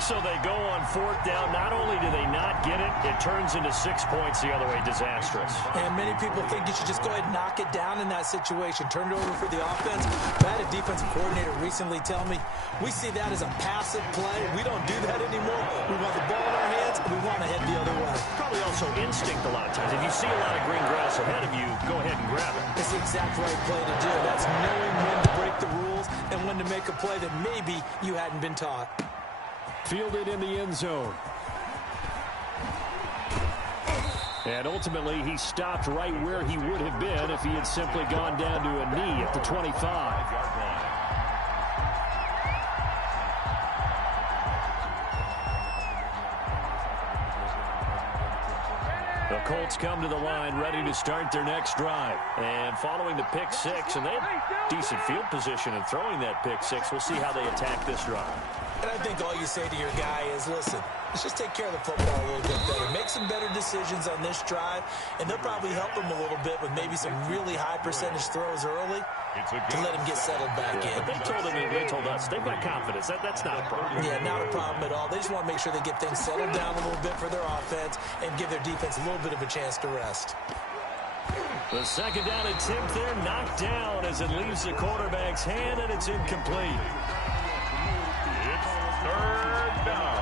So they go on 4th down. Not only do they not get it, it turns into 6 points the other way. Disastrous. And many people think you should just go ahead and knock it down in that situation. Turn it over for the offense. I had a defensive coordinator recently tell me, we see that as a passive play. We don't do that anymore. We want the ball in our hands, and we want to head the other way. Probably also instinct a lot of times. If you see a lot of green grass ahead of you, go ahead and grab it. It's the exact right play to do. That's knowing when to break the rules and when to make a play that maybe you hadn't been taught. Fielded in the end zone. And ultimately, he stopped right where he would have been if he had simply gone down to a knee at the 25. The Colts come to the line ready to start their next drive. And following the pick six, and they have decent field position in throwing that pick six. We'll see how they attack this drive. And I think all you say to your guy is, listen, let's just take care of the football a little bit better. Make some better decisions on this drive, and they'll probably help him a little bit with maybe some really high percentage throws early to let him get settled back in. But they told us they've got confidence. That's not a problem. Yeah, not a problem at all. They just want to make sure they get things settled down a little bit for their offense and give their defense a little bit of a chance to rest. The second down attempt there knocked down as it leaves the quarterback's hand, and it's incomplete. Third down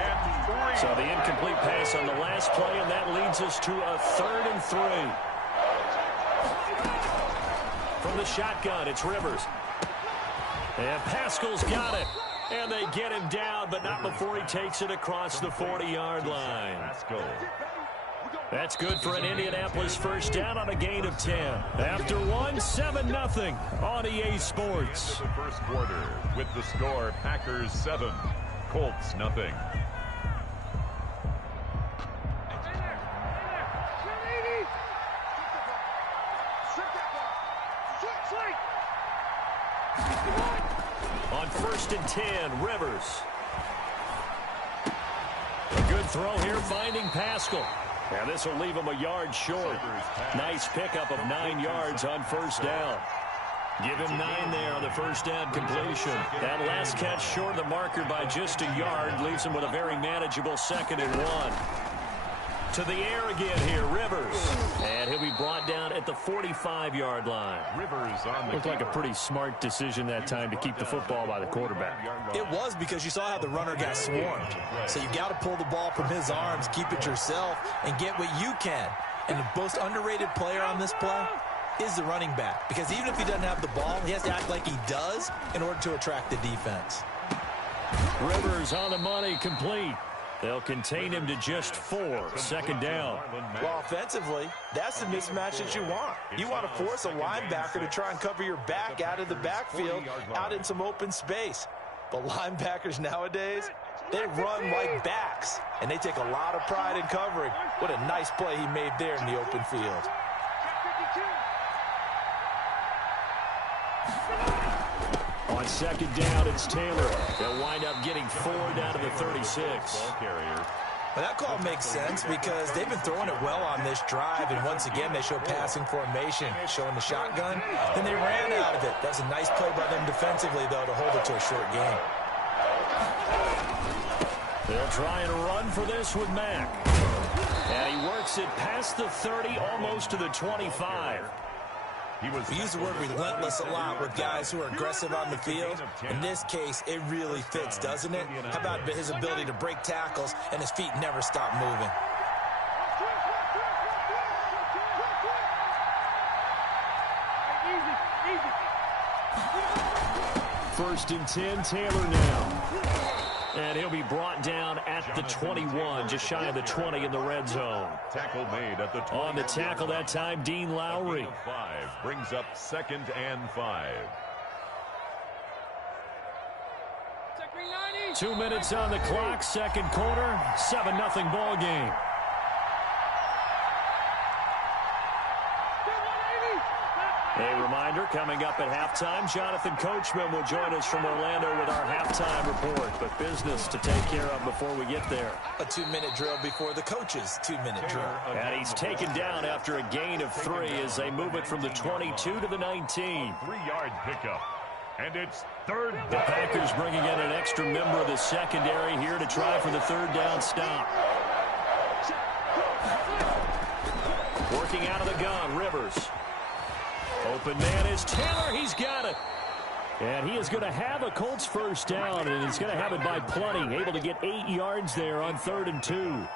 and 3. So the incomplete pass on the last play, and that leads us to a 3rd and 3. From the shotgun, it's Rivers. And Pascal's got it. And they get him down, but not before he takes it across the 40-yard line. That's good for an Indianapolis first down on a gain of 10. After one, 7-0 on EA Sports. The first quarter with the score Packers 7, Colts 0. On 1st and 10, Rivers. A good throw here, finding Pascal. And this will leave him a yard short. Nice pickup of 9 yards on first down. Give him 9 there on the first down completion. That last catch short of the marker by just a yard leaves him with a very manageable 2nd and 1. To the air again here, Rivers. And he'll be brought down at the 45-yard line. Rivers on the Looked like a pretty smart decision that time to keep the football by the quarterback. It was, because you saw how the runner got swarmed. So you got to pull the ball from his arms, keep it yourself, and get what you can. And the most underrated player on this play is the running back. Because even if he doesn't have the ball, he has to act like he does in order to attract the defense. Rivers on the money, complete. They'll contain him to just 4. 2nd down. Well, offensively, that's the mismatch that you want. You want to force a linebacker to try and cover your back out of the backfield, out in some open space. But linebackers nowadays, they run like backs, and they take a lot of pride in covering. What a nice play he made there in the open field. On 2nd down, it's Taylor. They'll wind up getting 4 down to the 36. Well, that call makes sense because they've been throwing it well on this drive, and once again, they show passing formation, showing the shotgun. Then they ran out of it. That's a nice play by them defensively, though, to hold it to a short game. They'll try and run for this with Mack. And he works it past the 30, almost to the 25. We use the word relentless a lot with guys who are aggressive on the field. In this case, it really fits, doesn't it? How about his ability to break tackles and his feet never stop moving? First and 10, Taylor now. And he'll be brought down at the 21, just shy of the 20 in the red zone. Tackle made at the 20. On the tackle that time, Dean Lowry. 5 brings up 2nd and 5. 2 minutes on the clock, 2nd quarter, 7-0 ball game. A reminder, coming up at halftime, Jonathan Coachman will join us from Orlando with our halftime report. But business to take care of before we get there. A 2-minute drill before the coach's 2-minute drill. And he's taken down after a gain of 3 as they move it from the 22 to the 19. 3-yard pickup. And it's 3rd down. The Packers bringing in an extra member of the secondary here to try for the 3rd down stop. Working out of the gun, Rivers. Open man is Taylor. He's got it. And he is going to have a Colts first down, and he's going to have it by plenty. Able to get 8 yards there on 3rd and 2.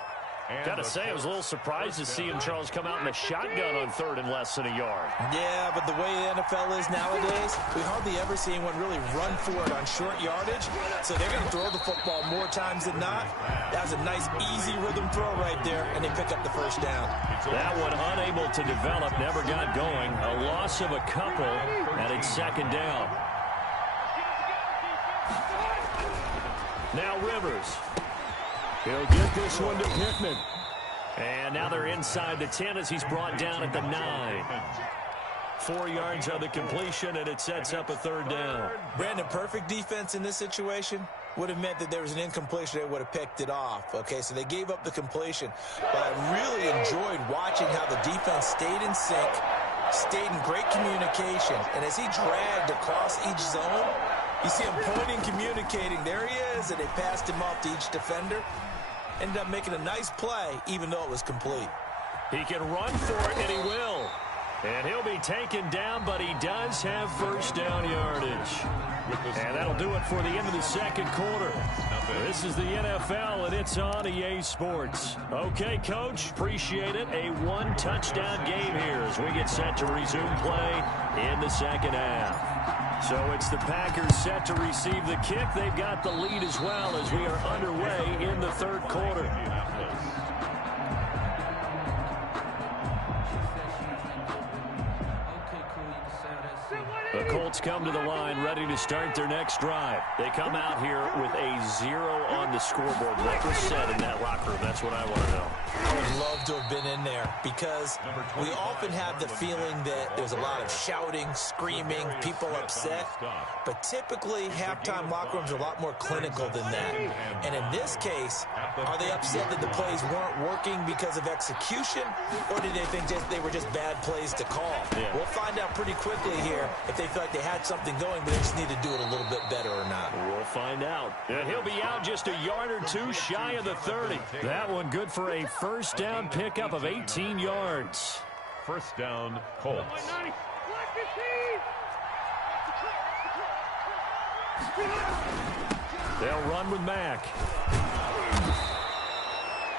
Gotta say, I was a little surprised to see him, Charles, come out in a shotgun on third and less than a yard. Yeah, but the way the NFL is nowadays, we hardly ever see anyone really run for it on short yardage. So they're going to throw the football more times than not. That was a nice, easy rhythm throw right there, and they pick up the first down. That one unable to develop, never got going. A loss of a couple, and it's second down. Now Rivers. He'll get this one to Pittman. And now they're inside the 10 as he's brought down at the 9. 4 yards on the completion, and it sets up a third down. Brandon, perfect defense in this situation would have meant that there was an incompletion. They would have picked it off. Okay, so they gave up the completion. But I really enjoyed watching how the defense stayed in sync, stayed in great communication. And as he dragged across each zone, you see him pointing, communicating. There he is, and they passed him off to each defender. Ended up making a nice play, even though it was complete. He can run for it, and he will. And he'll be taken down, but he does have first down yardage. And that'll do it for the end of the second quarter. This is the NFL, and it's on EA Sports. Okay, Coach, appreciate it. A one-touchdown game here as we get set to resume play in the second half. So it's the Packers set to receive the kick. They've got the lead as well as we are underway in the third quarter. The Colts come to the line ready to start their next drive. They come out here with a 0 on the scoreboard. What was said in that locker room? That's what I want to know. I would love to have been in there because we often have the feeling that there's a lot of shouting, screaming, people upset. But typically, halftime locker rooms are a lot more clinical than that. And in this case, are they upset that the plays weren't working because of execution? Or did they think they were just bad plays to call? Yeah. We'll find out pretty quickly here if they feel like they had something going, but they just need to do it a little bit better or not. We'll find out. And he'll be out just a yard or two shy of the 30. That one good for a first down pickup of 18 yards. First down, Colts. They'll run with Mack.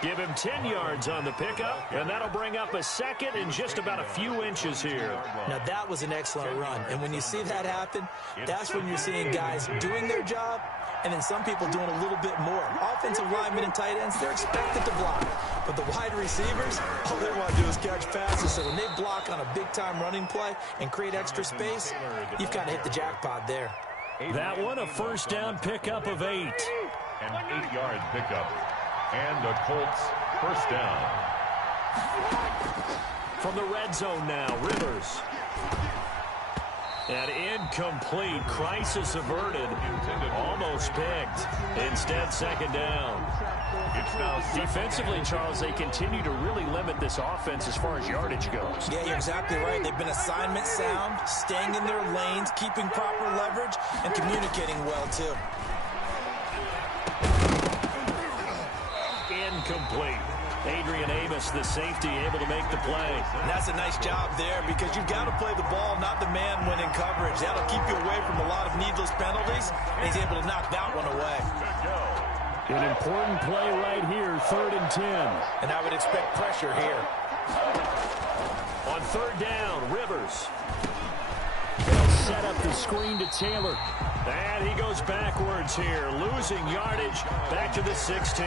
Give him 10 yards on the pickup, and that'll bring up a second in just about a few inches here. Now, that was an excellent run, and when you see that happen, that's when you're seeing guys doing their job, and then some people doing a little bit more. Offensive linemen and tight ends, they're expected to block, but the wide receivers, all they want to do is catch passes, so when they block on a big-time running play and create extra space, you've kind of hit the jackpot there. That one, a first down pickup of 8. An 8-yard pickup. And a Colts first down. From the red zone now, Rivers. An incomplete, crisis averted, almost picked. Instead, second down. It's now defensively, Charles, they continue to really limit this offense as far as yardage goes. Yeah, you're exactly right. They've been assignment sound, staying in their lanes, keeping proper leverage, and communicating well, too. Incomplete. Adrian Amos, the safety, able to make the play. And that's a nice job there because you've got to play the ball, not the man when in coverage. That'll keep you away from a lot of needless penalties, and he's able to knock that one away. An important play right here, 3rd and 10. And I would expect pressure here. On third down, Rivers. They'll set up the screen to Taylor. And he goes backwards here, losing yardage back to the 16.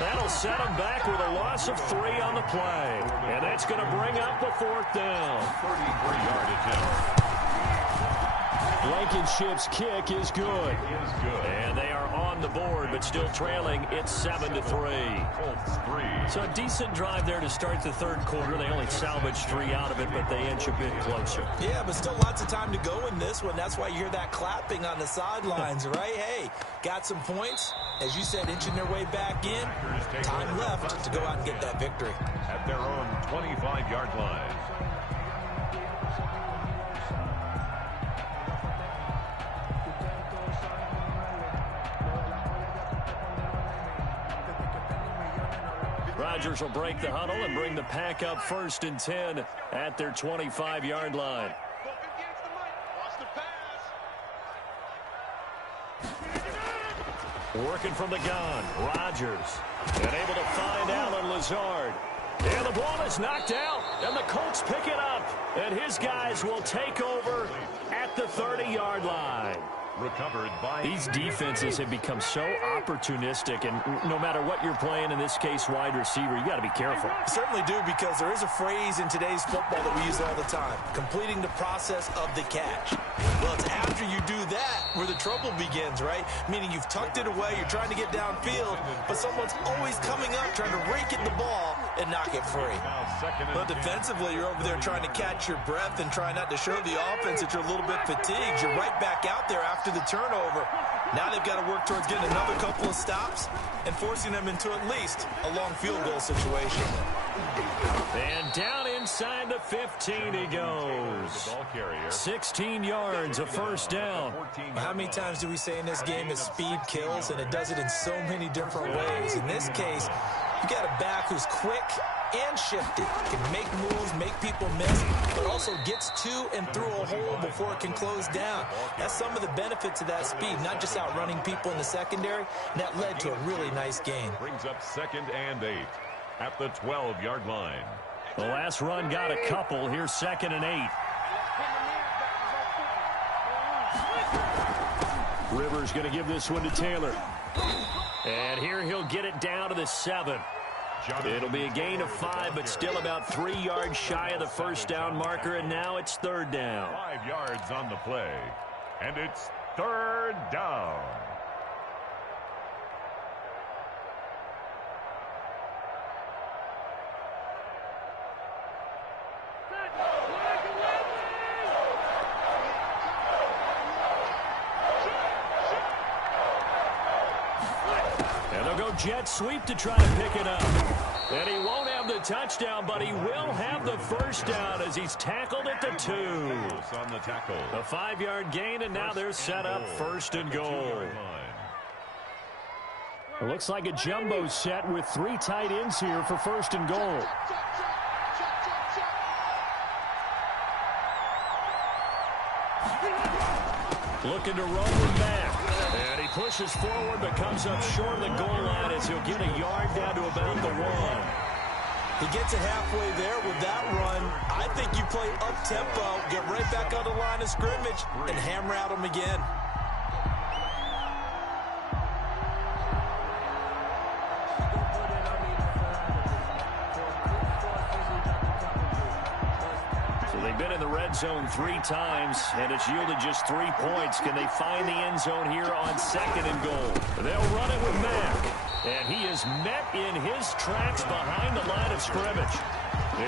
That'll set him back with a loss of 3 on the play. And that's going to bring up a 4th down. 33-yard attempt. Blankenship's kick is good. And they are on the board, but still trailing. It's 7-3. Colts 3. So a decent drive there to start the third quarter. They only salvaged 3 out of it, but they inch a bit closer. Yeah, but still lots of time to go in this one. That's why you hear that clapping on the sidelines, right? Hey, got some points. As you said, inching their way back in. Time left to go out and get that victory. At their own 25-yard line. Rodgers will break the huddle and bring the pack up 1st and 10 at their 25-yard line. Working from the gun, Rodgers. And able to find Allen Lazard. And the ball is knocked out, and the Colts pick it up. And his guys will take over at the 30-yard line. Recovered by These defenses have become so opportunistic, and no matter what you're playing, in this case wide receiver, you got to be careful. Certainly do, because there is a phrase in today's football that we use all the time, completing the process of the catch. Well, it's after you do that where the trouble begins, right? Meaning you've tucked it away, you're trying to get downfield, but someone's always coming up trying to rake in the ball and knock it free. But defensively, you're over there trying to catch your breath and try not to show the offense that you're a little bit fatigued. You're right back out there after the turnover. Now they've got to work towards getting another couple of stops and forcing them into at least a long field goal situation. And down inside the 15 he goes. 16 yards, a first down. How many times do we say in this game that speed kills, and it does it in so many different ways? In this case, you got a back who's quick and shifty, can make moves, make people miss, but also gets to and through a hole before it can close down. That's some of the benefits of that speed, not just outrunning people in the secondary, and that led to a really nice gain. Brings up 2nd and 8 at the 12-yard line. The last run got a couple. Here's 2nd and 8. Rivers going to give this one to Taylor. And here he'll get it down to the 7. It'll be a gain of 5, but still about 3 yards shy of the first down marker, and now it's 3rd down. 5 yards on the play, and it's 3rd down. And they'll go jet sweep to try to pick it up. And he won't have the touchdown, but he will have the first down as he's tackled at the 2. On the tackle. A 5-yard gain, and now they're set up 1st and goal. It looks like a jumbo set with 3 tight ends here for 1st and goal. Looking to roll him back. And he pushes forward but comes up short of the goal line as he'll get a yard down to about the 1. He gets it halfway there with that run. I think you play up-tempo, get right back on the line of scrimmage, and hammer at him again. They've been in the red zone 3 times, and it's yielded just 3 points. Can they find the end zone here on 2nd and goal? They'll run it with Mack, and he is met in his tracks behind the line of scrimmage.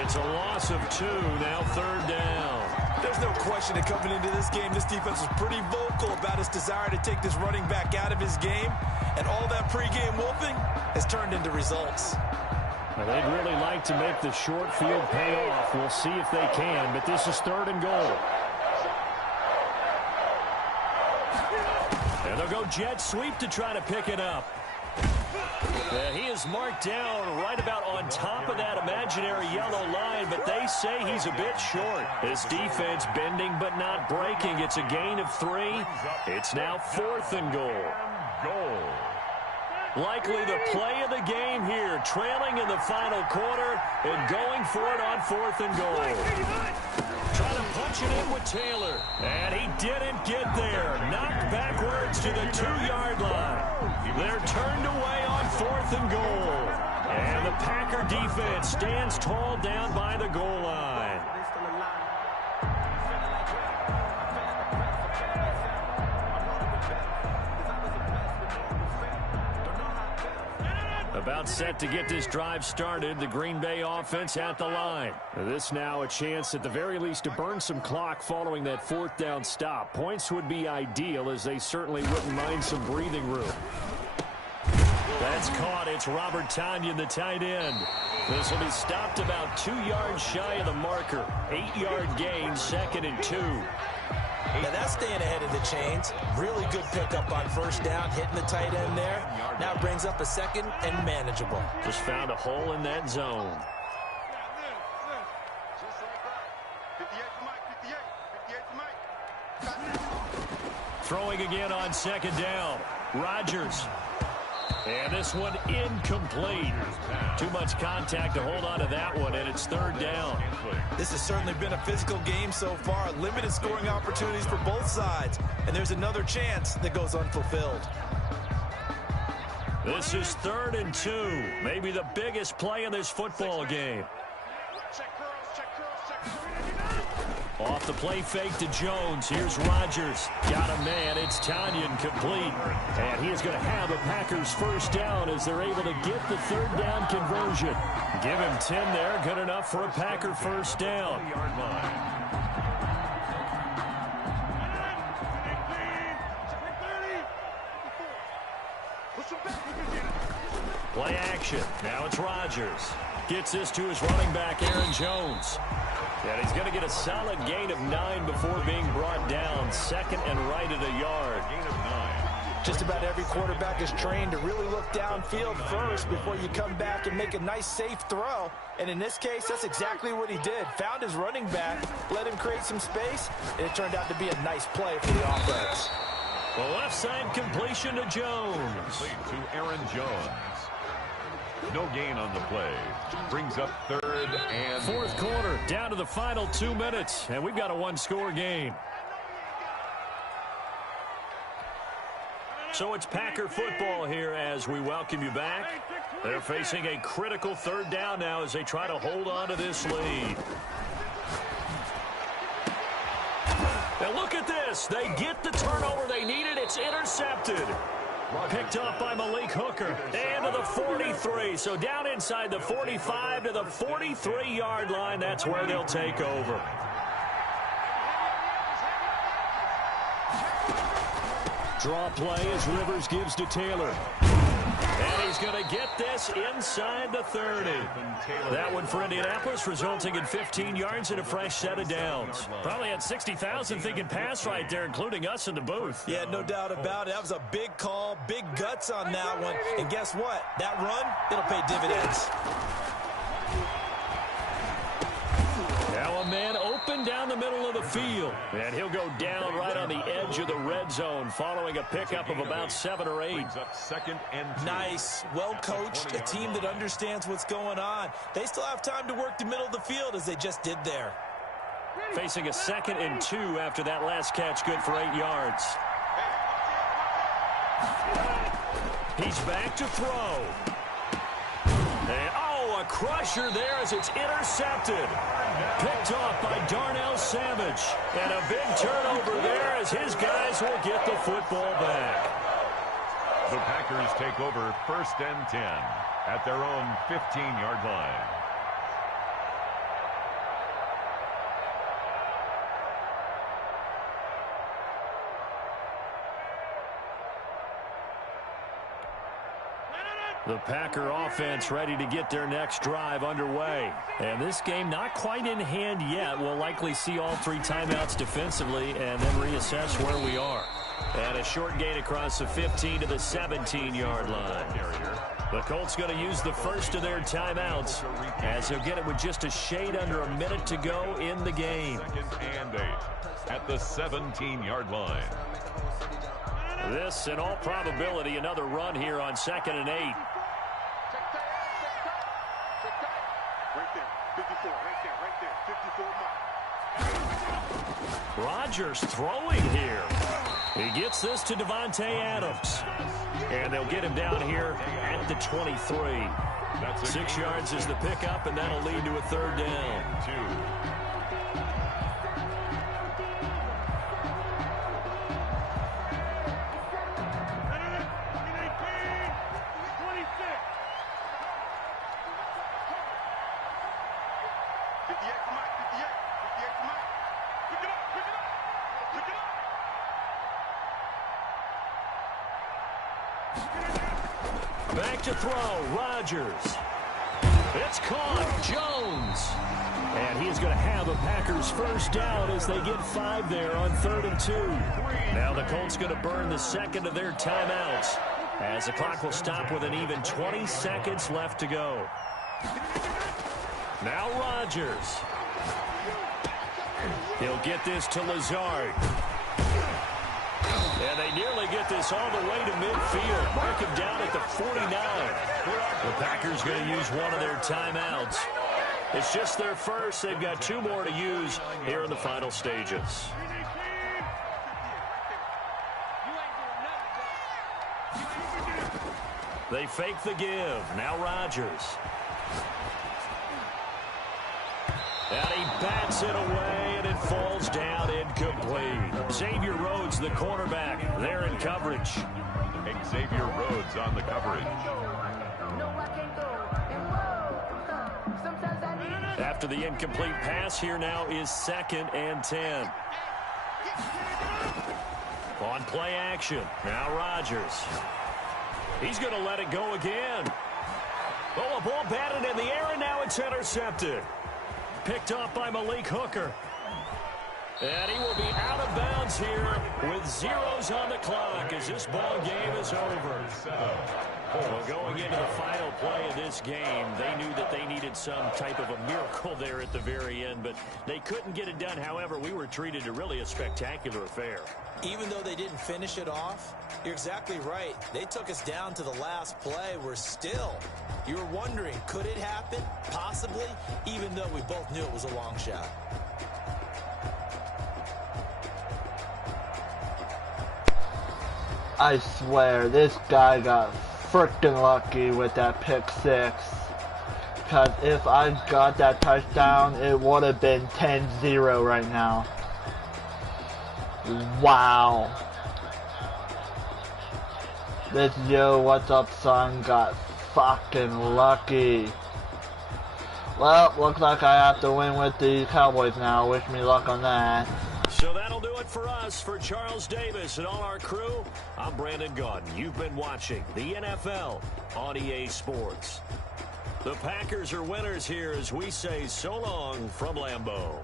It's a loss of 2, now 3rd down. There's no question that coming into this game, this defense was pretty vocal about its desire to take this running back out of his game, and all that pregame wolfing has turned into results. Well, they'd really like to make the short field pay off. We'll see if they can, but this is 3rd and goal. And they'll go jet sweep to try to pick it up. He is marked down right about on top of that imaginary yellow line, but they say he's a bit short. This defense bending but not breaking. It's a gain of 3. It's now 4th and goal. Likely the play of the game here, trailing in the final quarter and going for it on 4th and goal. Trying to punch it in with Taylor, and he didn't get there. Knocked backwards to the 2-yard line. They're turned away on 4th and goal. And the Packer defense stands tall down by the goal line. About set to get this drive started, the Green Bay offense at the line. This now a chance at the very least to burn some clock following that 4th down stop. Points would be ideal, as they certainly wouldn't mind some breathing room. That's caught. It's Robert Tonyan, the tight end. This will be stopped about 2 yards shy of the marker. 8-yard gain, 2nd and 2. Now that's staying ahead of the chains. Really good pickup on 1st down, hitting the tight end there. Now brings up a 2nd and manageable. Just found a hole in that zone. Throwing again on 2nd down. Rodgers And this one incomplete. Too much contact to hold on to that one, and it's third down. This has certainly been a physical game so far. Limited scoring opportunities for both sides. And there's another chance that goes unfulfilled. This is 3rd and 2. Maybe the biggest play in this football game. Off the play fake to Jones. Here's Rodgers. Got a man. It's Tanyan complete. And he is going to have a Packers first down as they're able to get the third down conversion. Give him 10 there. Good enough for a Packer first down. Play action. Now it's Rodgers. Gets this to his running back, Aaron Jones. And he's going to get a solid gain of 9 before being brought down. 2nd and right at a yard. Gain of 9. Just about every quarterback is trained to really look downfield first before you come back and make a nice, safe throw. And in this case, that's exactly what he did. Found his running back, let him create some space, and it turned out to be a nice play for the offense. The left side completion to Jones. To Aaron Jones. No gain on the play. Brings up 3rd and 4th quarter, down to the final 2 minutes, and we've got a one-score game. So it's Packer football here as we welcome you back. They're facing a critical third down now as they try to hold on to this lead. And look at this. They get the turnover they needed. It's intercepted. Picked up by Malik Hooker. And to the 43. So down inside the 45 to the 43-yard line. That's where they'll take over. Draw play as Rivers gives to Taylor. And he's going to get this inside the 30. That one for Indianapolis, resulting in 15 yards and a fresh set of downs. Probably had 60,000 thinking pass right there, including us in the booth. Yeah, no doubt about it. That was a big call, big guts on that one. And guess what? That run, it'll pay dividends. Now a man open down the middle of the field. And he'll go down right on the edge of the red zone following a pickup of about 7 or 8. Nice. Well coached. A team that understands what's going on. They still have time to work the middle of the field as they just did there. Facing a 2nd and 2 after that last catch, good for 8 yards. He's back to throw. And, a crusher there as it's intercepted. Picked off by Darnell Savage. And a big turnover there as his guys will get the football back. The Packers take over 1st and 10 at their own 15-yard line. The Packer offense ready to get their next drive underway. And this game not quite in hand yet. We'll likely see all 3 timeouts defensively and then reassess where we are. And a short gain across the 15 to the 17-yard line. The Colts going to use the first of their timeouts as they'll get it with just a shade under a minute to go in the game. 2nd and 8 at the 17-yard line. This, in all probability, another run here on 2nd and 8. Rodgers throwing here. He gets this to Devontae Adams. And they'll get him down here at the 23. 6 yards is the pickup, and that'll lead to a third down. Back to throw, Rodgers. It's caught, Jones. And he's going to have a Packers first down as they get 5 there on 3rd and 2. Now the Colts going to burn the 2nd of their timeouts as the clock will stop with an even 20 seconds left to go. Now Rodgers. He'll get this to Lazard. And they nearly get this all the way to midfield. Mark him down at the 49. The Packers going to use one of their timeouts. It's just their first. They've got 2 more to use here in the final stages. They fake the give. Now Rodgers. And he bats it away, and it falls down incomplete. Xavier Rhodes, the cornerback, there in coverage. Xavier Rhodes on the coverage. After the incomplete pass, here now is 2nd and 10. On play action, now Rodgers. He's going to let it go again. Oh, a ball batted in the air, and now it's intercepted. Picked off by Malik Hooker. And he will be out of bounds here with zeros on the clock as this ball game is over. Well, going into the final play of this game, they knew that they needed some type of a miracle there at the very end, but they couldn't get it done. However, we were treated to really a spectacular affair. Even though they didn't finish it off, you're exactly right. They took us down to the last play. We're still, you were wondering, could it happen? Possibly, even though we both knew it was a long shot. I swear, this guy got freaking lucky with that pick 6. Because if I got that touchdown, it would have been 10-0 right now. Wow. This yo, what's up son got fucking lucky. Well, looks like I have to win with the Cowboys now. Wish me luck on that. So that'll do it for us. For Charles Davis and all our crew, I'm Brandon Gaudin. You've been watching the NFL on EA Sports. The Packers are winners here as we say so long from Lambeau.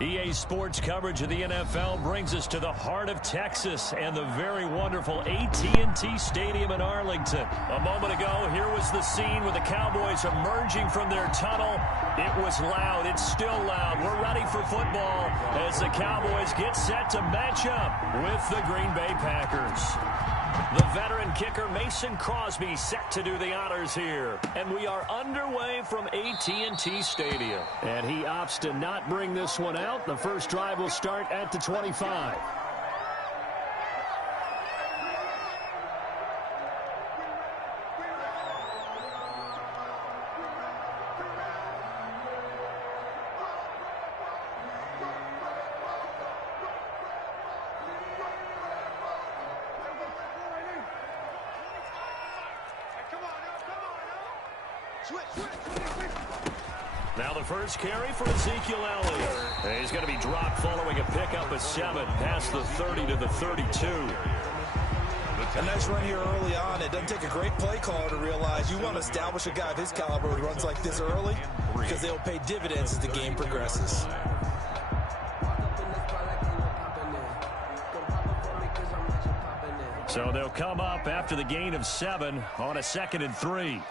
EA Sports coverage of the NFL brings us to the heart of Texas and the very wonderful AT&T Stadium in Arlington. A moment ago, here was the scene with the Cowboys emerging from their tunnel. It was loud. It's still loud. We're ready for football as the Cowboys get set to match up with the Green Bay Packers. The veteran kicker Mason Crosby set to do the honors here. And we are underway from AT&T Stadium. And he opts to not bring this one out. The first drive will start at the 25. Now the first carry for Ezekiel Elliott. He's going to be dropped following a pickup of 7 past the 30 to the 32. A nice run here early on. It doesn't take a great play caller to realize you want to establish a guy of his caliber who runs like this early because they'll pay dividends as the game progresses. So they'll come up after the gain of 7 on a 2nd and 3.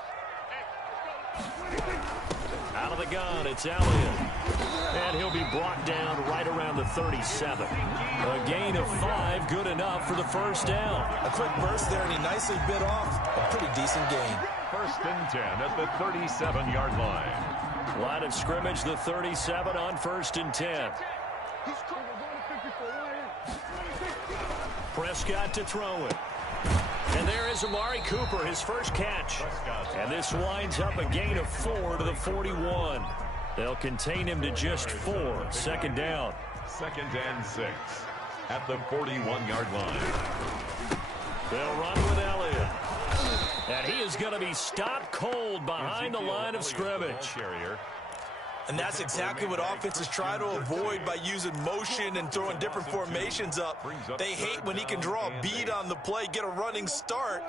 Out of the gun, it's Elliott. And he'll be brought down right around the 37. A gain of 5, good enough for the first down. A quick burst there, and he nicely bit off a pretty decent gain. 1st and 10 at the 37-yard line. Line of scrimmage, the 37 on 1st and 10. Prescott to throw it. And there is Amari Cooper, his first catch. And this winds up a gain of 4 to the 41. They'll contain him to just 4. 2nd down. 2nd and 6 at the 41-yard line. They'll run with Elliott. And he is going to be stopped cold behind the line of scrimmage. And that's exactly what offenses try to avoid by using motion and throwing different formations up. They hate when he can draw a bead on the play, get a running start,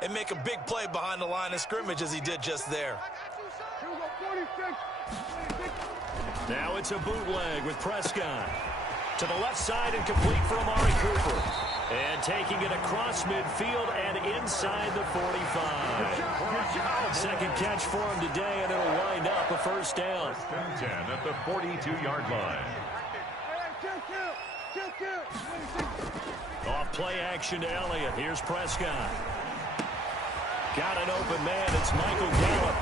and make a big play behind the line of scrimmage as he did just there. Now it's a bootleg with Prescott. To the left side and complete for Amari Cooper. And taking it across midfield and inside the 45. Second catch for him today, and it'll wind up a first down. 1st and 10 at the 42-yard line. Off play action to Elliott. Here's Prescott. Got an open man. It's Michael Gallup.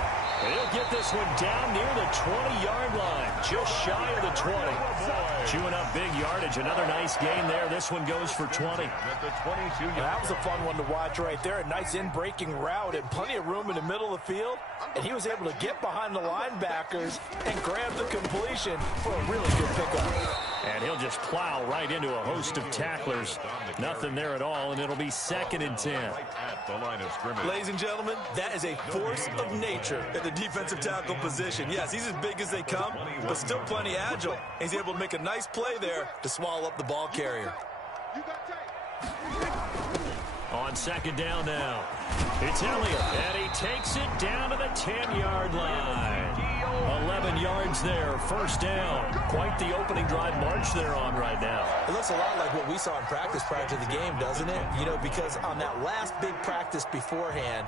And he'll get this one down near the 20-yard line, just shy of the 20. Chewing up big yardage. Another nice gain there. This one goes for 20. At the 22-yard line. That was a fun one to watch right there. A nice in-breaking route and plenty of room in the middle of the field. And he was able to get behind the linebackers and grab the completion for a really good pickup. And he'll just plow right into a host of tacklers. Nothing there at all, and it'll be 2nd and 10. Right at the line of scrimmage. Ladies and gentlemen, that is a force of nature at the defensive tackle position. Yes, he's as big as they come, but still plenty agile. He's able to make a nice play there to swallow up the ball carrier. On 2nd down now, it's Elliott, and he takes it down to the 10-yard line. 11 yards there, first down. Quite the opening drive march they're on right now. It looks a lot like what we saw in practice prior to the game, doesn't it? You know, because on that last big practice beforehand,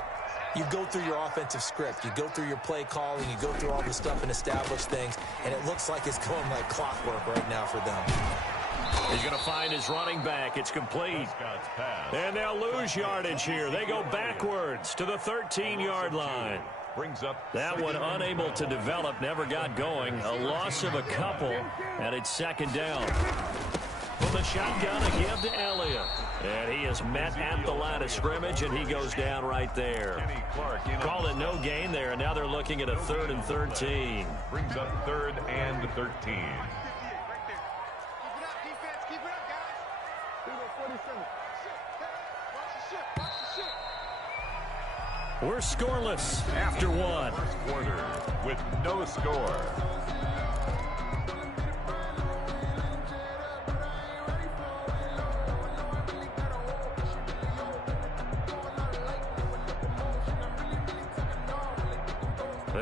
you go through your offensive script, you go through your play calling, you go through all the stuff and establish things, and it looks like it's going like clockwork right now for them. He's going to find his running back. It's complete. And they'll lose yardage here. They go backwards to the 13-yard line. Brings up that one unable to develop, never got going. A loss of a couple, and it's 2nd down. From the shotgun, a give to Elliott. And he is met at the line of scrimmage, and he goes down right there. Call it no gain there, and now they're looking at a 3rd and 13. Brings up 3rd and 13. We're scoreless after one. First quarter with no score.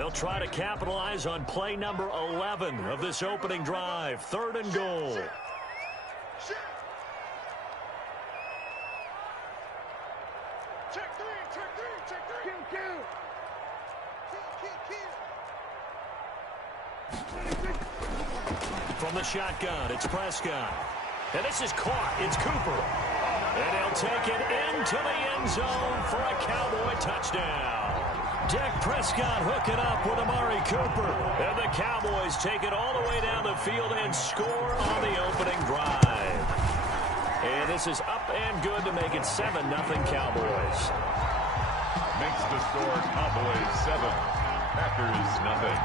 They'll try to capitalize on play number 11 of this opening drive. 3rd and goal. From the shotgun, it's Prescott. And this is caught. It's Cooper. And he'll take it into the end zone for a Cowboy touchdown. Dak Prescott hooking up with Amari Cooper. And the Cowboys take it all the way down the field and score on the opening drive. And this is up and good to make it 7-0 Cowboys. Makes the score Cowboys 7, Packers nothing.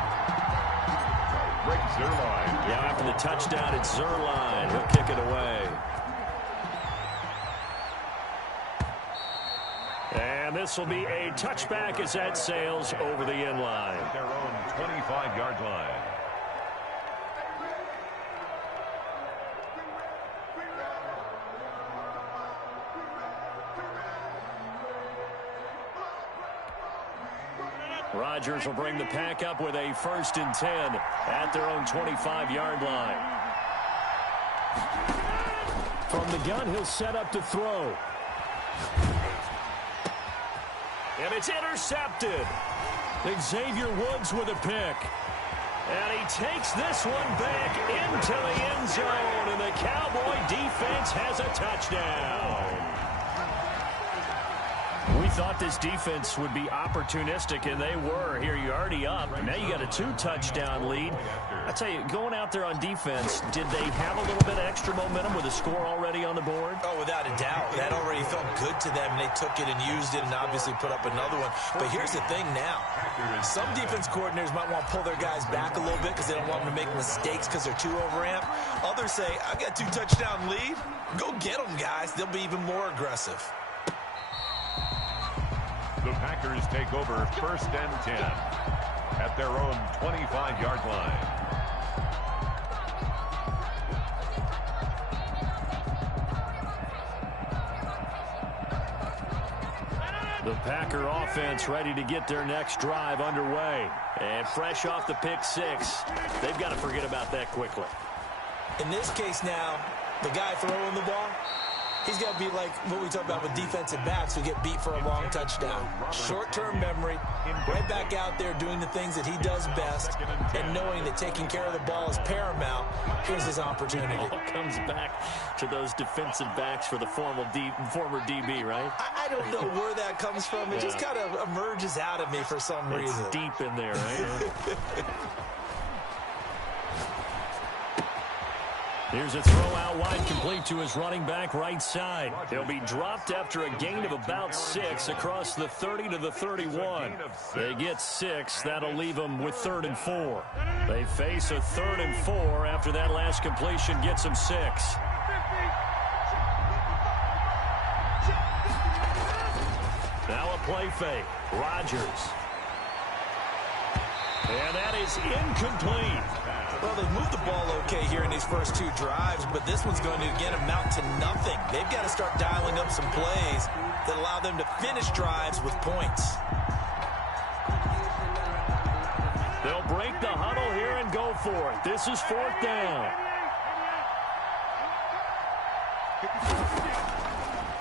Greg Zuerlein. Yeah, after the touchdown, it's Zuerlein. He'll kick it away. And this will be a touchback as that sails over the end line. At their own 25-yard line. Rodgers will bring the pack up with a 1st and 10 at their own 25-yard line. From the gun, he'll set up to throw. And it's intercepted. Xavier Woods with a pick. And he takes this one back into the end zone. And the Cowboy defense has a touchdown. We thought this defense would be opportunistic, and they were. Here, you're already up. Now you got a 2-touchdown lead. I tell you, going out there on defense, did they have a little bit of extra momentum with a score already on the board? Oh, without a doubt. That already felt good to them. They took it and used it and obviously put up another one. But here's the thing now. Some defense coordinators might want to pull their guys back a little bit because they don't want them to make mistakes because they're too overamped. Others say, I've got 2-touchdown lead. Go get them, guys. They'll be even more aggressive. The Packers take over 1st and 10 at their own 25-yard line. The Packer offense ready to get their next drive underway. And fresh off the pick 6, they've got to forget about that quickly. In this case now, the guy throwing the ball, he's got to be like what we talk about with defensive backs who get beat for a long touchdown. Short-term memory, right back out there doing the things that he does best, and knowing that taking care of the ball is paramount. Here's his opportunity. It all comes back to those defensive backs for the former DB, right? I don't know where that comes from. It just kind of emerges out of me for some reason. It's deep in there, right? Here's a throw out wide, complete to his running back right side. He'll be dropped after a gain of about 6 across the 30 to the 31. They get 6. That'll leave them with 3rd and 4. They face a 3rd and 4 after that last completion gets them 6. Now a play fake. Rodgers. And that is incomplete. Well, they've moved the ball okay here in these first 2 drives, but this one's going to, again, amount to nothing. They've got to start dialing up some plays that allow them to finish drives with points. They'll break the huddle here and go for it. This is 4th down.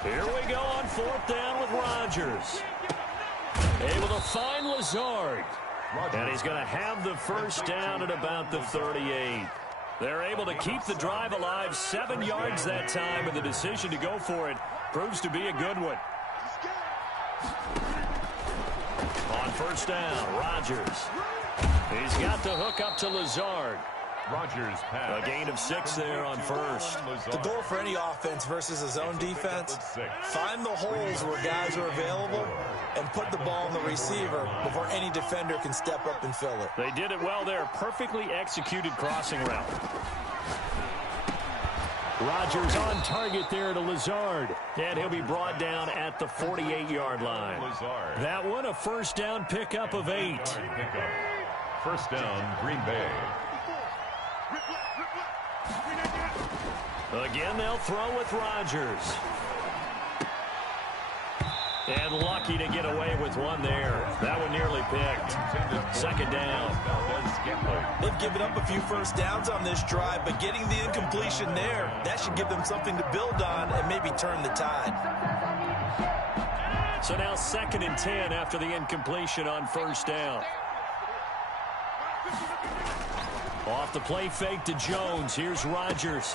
Here we go on 4th down with Rodgers. Able to find Lazard. And he's going to have the 1st down at about the 38. They're able to keep the drive alive, 7 yards that time, and the decision to go for it proves to be a good one. On 1st down, Rodgers. He's got the hook up to Lazard. Rodgers pass. A gain of 6 there on 1st. The goal for any offense versus his own defense, find the holes where guys are available and put the ball on the receiver before any defender can step up and fill it. They did it well there. Perfectly executed crossing route. Rodgers on target there to Lazard. And he'll be brought down at the 48-yard line. That one, a 1st down pickup of 8. 1st down, Green Bay. Again, they'll throw with Rodgers. And lucky to get away with one there. That one nearly picked. Second down. They've given up a few first downs on this drive, but getting the incompletion there, that should give them something to build on and maybe turn the tide. So now 2nd and 10 after the incompletion on first down. Off the play fake to Jones. Here's Rodgers.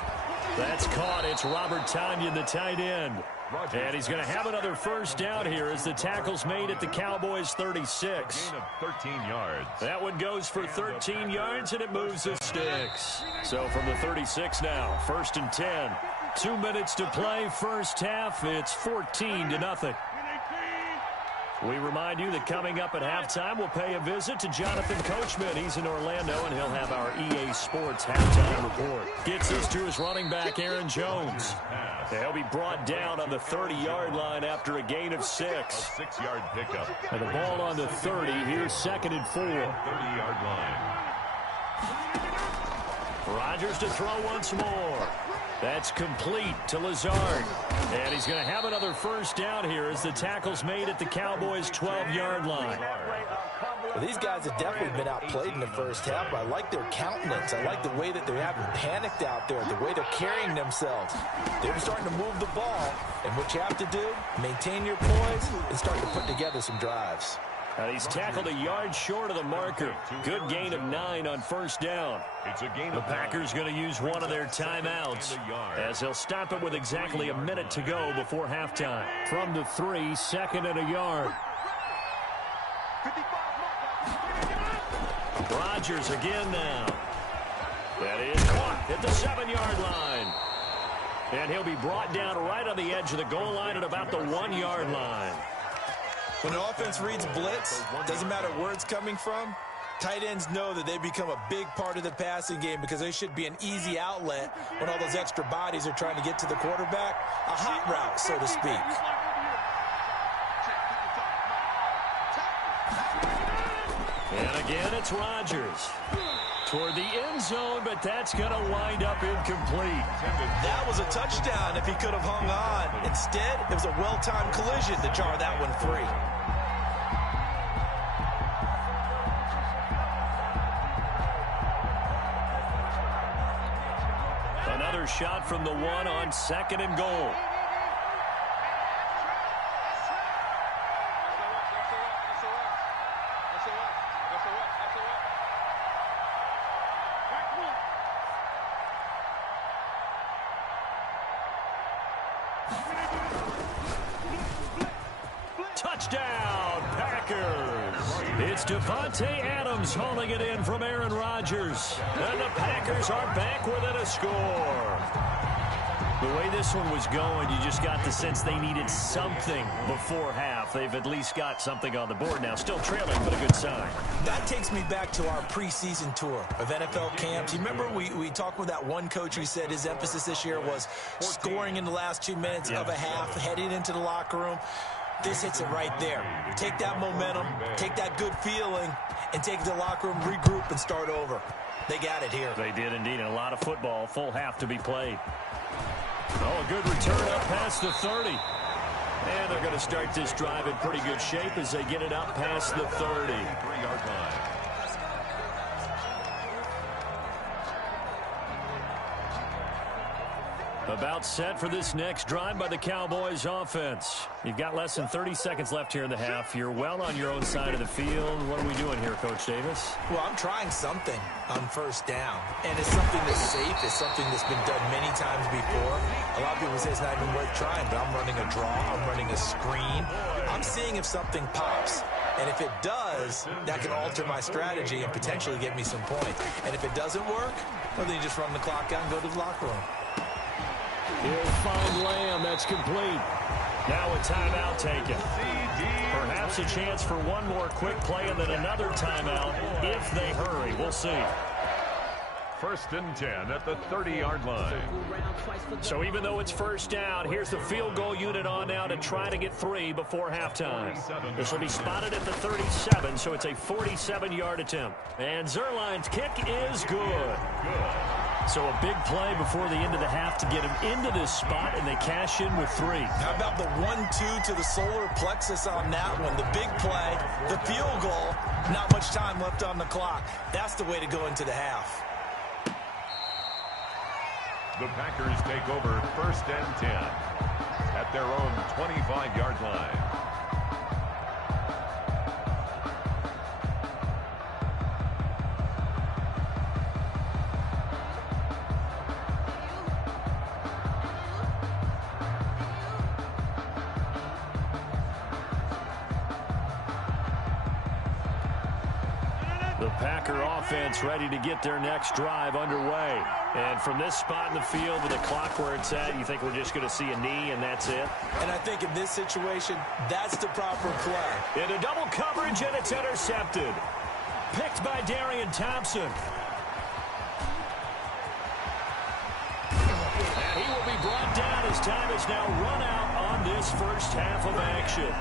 That's caught. It's Robert Tonyan, the tight end. And he's going to have another first down here as the tackle's made at the Cowboys' 36. Gain of 13 yards. That one goes for 13 yards, and it moves the sticks. So from the 36 now, 1st and 10. 2 minutes to play, first half. It's 14-0. We remind you that coming up at halftime, we'll pay a visit to Jonathan Coachman. He's in Orlando, and he'll have our EA Sports halftime report. Gets this to his running back, Aaron Jones. He'll be brought down on the 30-yard line after a gain of 6. A 6-yard pickup. And the ball on the 30. Here's 2nd and 4. 30-yard line. Rodgers to throw once more. That's complete to Lazard. And he's going to have another first down here as the tackle's made at the Cowboys' 12-yard line. Well, these guys have definitely been outplayed in the first half, but I like their countenance. I like the way that they're having panicked out there, the way they're carrying themselves. They're starting to move the ball, and what you have to do, maintain your poise and start to put together some drives. And he's tackled a yard short of the marker. Good gain of 9 on first down. The Packers going to use one of their timeouts as they'll stop it with exactly a minute to go before halftime. From the 3, 2nd and a yard. Rodgers again now. That is caught at the 7-yard line. And he'll be brought down right on the edge of the goal line at about the 1-yard line. When the offense reads blitz, doesn't matter where it's coming from, tight ends know that they become a big part of the passing game because they should be an easy outlet when all those extra bodies are trying to get to the quarterback. A hot route, so to speak. And again, it's Rodgers. Toward the end zone, but that's going to wind up incomplete. That was a touchdown if he could have hung on. Instead, it was a well-timed collision to jar that one free. Another shot from the 1 on 2nd and goal. Touchdown, Packers. It's Devontae Adams hauling it in from Aaron Rodgers. And the Packers are back within a score. The way this one was going, you just got the sense they needed something before half. They've at least got something on the board now. Still trailing, but a good sign. That takes me back to our preseason tour of NFL camps. You remember we talked with that one coach who said his emphasis this year was scoring in the last 2 minutes of a half, heading into the locker room. This hits it right there. Take that momentum, take that good feeling, and take it to the locker room, regroup, and start over. They got it here. They did indeed, and a lot of football, full half to be played. Oh, a good return up past the 30. And they're going to start this drive in pretty good shape as they get it up past the 30. 3-yard line. About set for this next drive by the Cowboys offense. You've got less than 30 seconds left here in the half. You're well on your own side of the field. What are we doing here, Coach Davis? Well, I'm trying something on first down. And it's something that's safe. It's something that's been done many times before. A lot of people say it's not even worth trying, but I'm running a draw. I'm running a screen. I'm seeing if something pops. And if it does, that can alter my strategy and potentially get me some points. And if it doesn't work, well, then you just run the clock out and go to the locker room. He'll find Lamb. That's complete. Now a timeout taken. Perhaps a chance for one more quick play and then another timeout if they hurry. We'll see. 1st and 10 at the 30-yard line. So even though it's first down, here's the field goal unit on now to try to get 3 before halftime. This will be spotted at the 37, so it's a 47-yard attempt. And Zerline's kick is good. So a big play before the end of the half to get him into this spot, and they cash in with 3. How about the 1-2 to the solar plexus on that one? The big play, the field goal, not much time left on the clock. That's the way to go into the half. The Packers take over 1st and 10 at their own 25-yard line. The Packer offense ready to get their next drive underway. And from this spot in the field with the clock where it's at, you think we're just going to see a knee and that's it? And I think in this situation, that's the proper play. Into double coverage, and it's intercepted. Picked by Darian Thompson. And he will be brought down as time is now run out on this first half of action.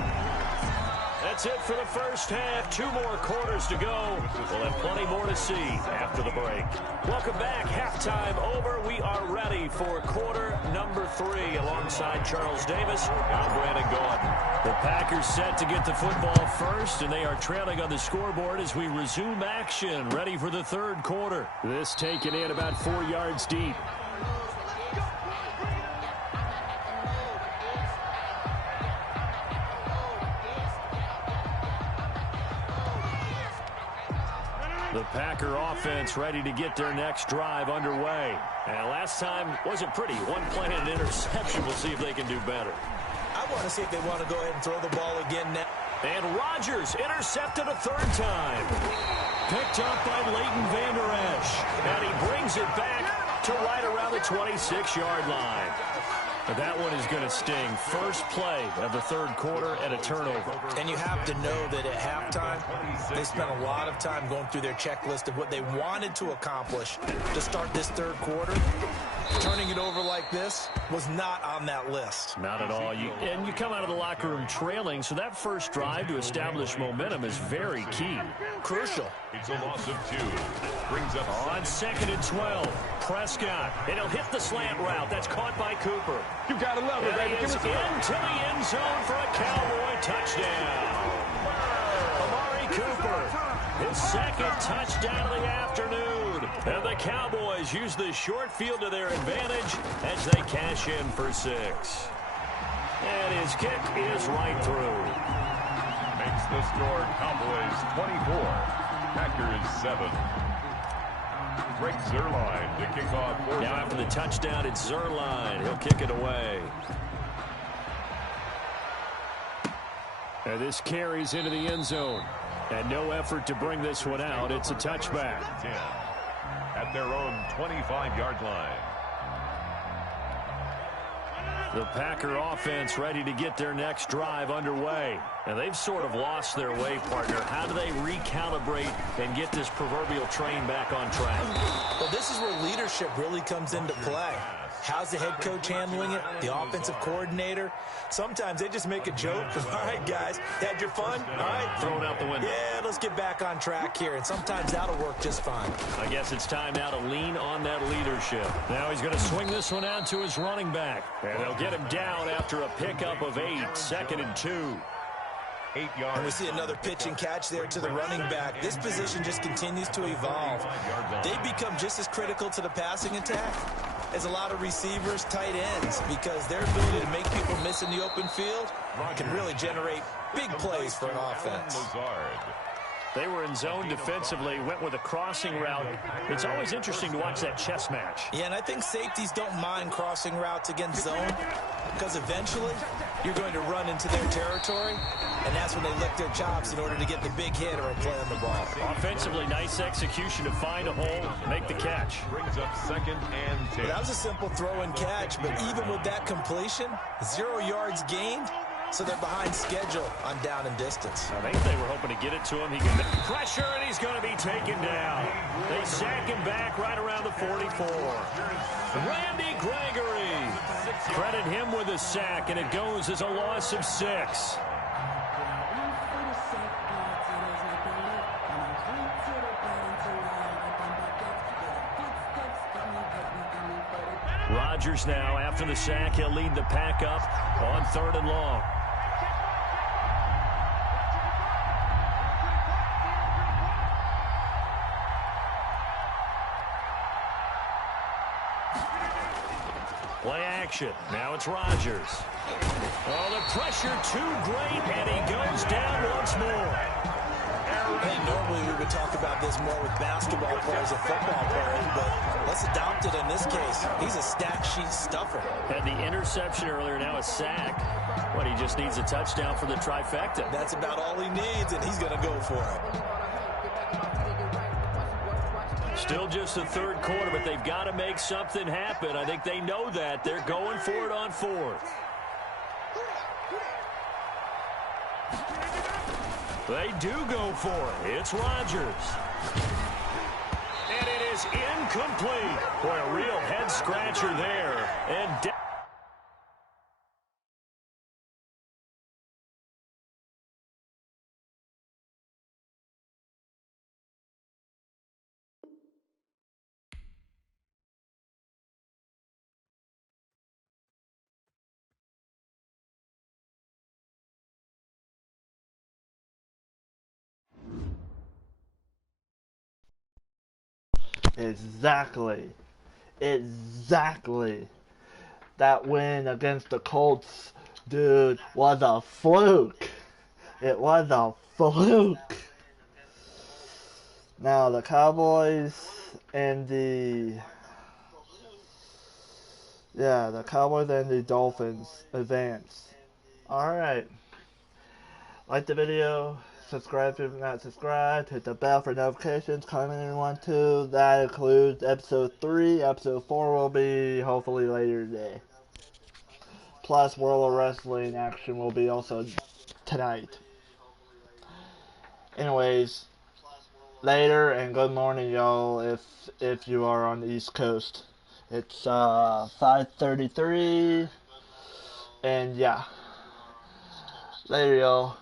That's it for the first half. 2 more quarters to go. We'll have plenty more to see after the break. Welcome back. Halftime over. We are ready for quarter number 3. Alongside Charles Davis, I'm Brandon Gordon. The Packers set to get the football first, and they are trailing on the scoreboard as we resume action. Ready for the 3rd quarter. This taken in about 4 yards deep. The Packer offense ready to get their next drive underway. And last time wasn't pretty. One play and an interception. We'll see if they can do better. I want to see if they want to go ahead and throw the ball again now. And Rodgers intercepted a 3rd time. Picked up by Leighton Vander Esch. And he brings it back to right around the 26-yard line. But that one is going to sting. First play of the 3rd quarter and a turnover. And you have to know that at halftime, they spent a lot of time going through their checklist of what they wanted to accomplish to start this 3rd quarter. Turning it over like this was not on that list. Not at all. You come out of the locker room trailing, so that first drive to establish momentum is very key. Crucial. It's a loss of 2. Brings up on 2nd and 12. Prescott. And he'll hit the slant route. That's caught by Cooper. You got to love it, baby. He is into the end zone for a Cowboy touchdown. Amari Cooper, his 2nd touchdown of the afternoon. And the Cowboys use the short field to their advantage as they cash in for 6. And his kick is right through. Makes the score Cowboys 24, Packers 7. Greg Zuerlein to kick off. Now after the touchdown, it's Zuerlein. He'll kick it away. And this carries into the end zone. And no effort to bring this one out. It's a touchback. 10 at their own 25-yard line. The Packer offense ready to get their next drive underway. And they've sort of lost their way, partner. How do they recalibrate and get this proverbial train back on track? Well, this is where leadership really comes into play. How's the head coach handling it? The offensive coordinator? Sometimes they just make a joke. All right, guys, had your fun? All right. Thrown out the window. Yeah, let's get back on track here. And sometimes that'll work just fine. I guess it's time now to lean on that leadership. Now he's going to swing this one out to his running back. And they'll get him down after a pickup of 8. 2nd and 2. 8 yards. And we see another pitch and catch there to the running back. This position just continues to evolve. They become just as critical to the passing attack as a lot of receivers, tight ends, because their ability to make people miss in the open field can really generate big plays for an offense. They were in zone defensively, went with a crossing route. It's always interesting to watch that chess match. Yeah, and I think safeties don't mind crossing routes against zone because eventually you're going to run into their territory, and that's when they lick their chops in order to get the big hit or a play on the ball. Offensively, nice execution to find a hole, make the catch. Brings up 2nd and 10. Well, that was a simple throw and catch, but even with that completion, 0 yards gained. So they're behind schedule on down and distance. I think they were hoping to get it to him. He can pressure, and he's going to be taken down. They sack him back right around the 44. Randy Gregory. Credit him with a sack, and it goes as a loss of 6. Rodgers now. After the sack, he'll lead the pack up on 3rd and long. Play action. Now it's Rodgers. Oh, the pressure too great, and he goes down once more. Hey, normally we would talk about this more with basketball players and football players, but let's adopt it in this case. He's a stat sheet stuffer. Had the interception earlier, now a sack. What, he just needs a touchdown for the trifecta. That's about all he needs, and he's going to go for it. Still just the 3rd quarter, but they've got to make something happen. I think they know that. They're going for it on 4th. They do go for it. It's Rodgers. And it is incomplete. Boy, a real head-scratcher there. And Exactly. That win against the Colts, dude, was a fluke. It was a fluke. Now the Cowboys and the Dolphins advance. Alright. Like the video, subscribe if you're not subscribed, hit the bell for notifications, comment if you want to. That includes episode 3. Episode 4 will be hopefully later today. Plus World of Wrestling action will be also tonight. Anyways, later and good morning y'all if you are on the East Coast. It's 5:33 and yeah. Later y'all.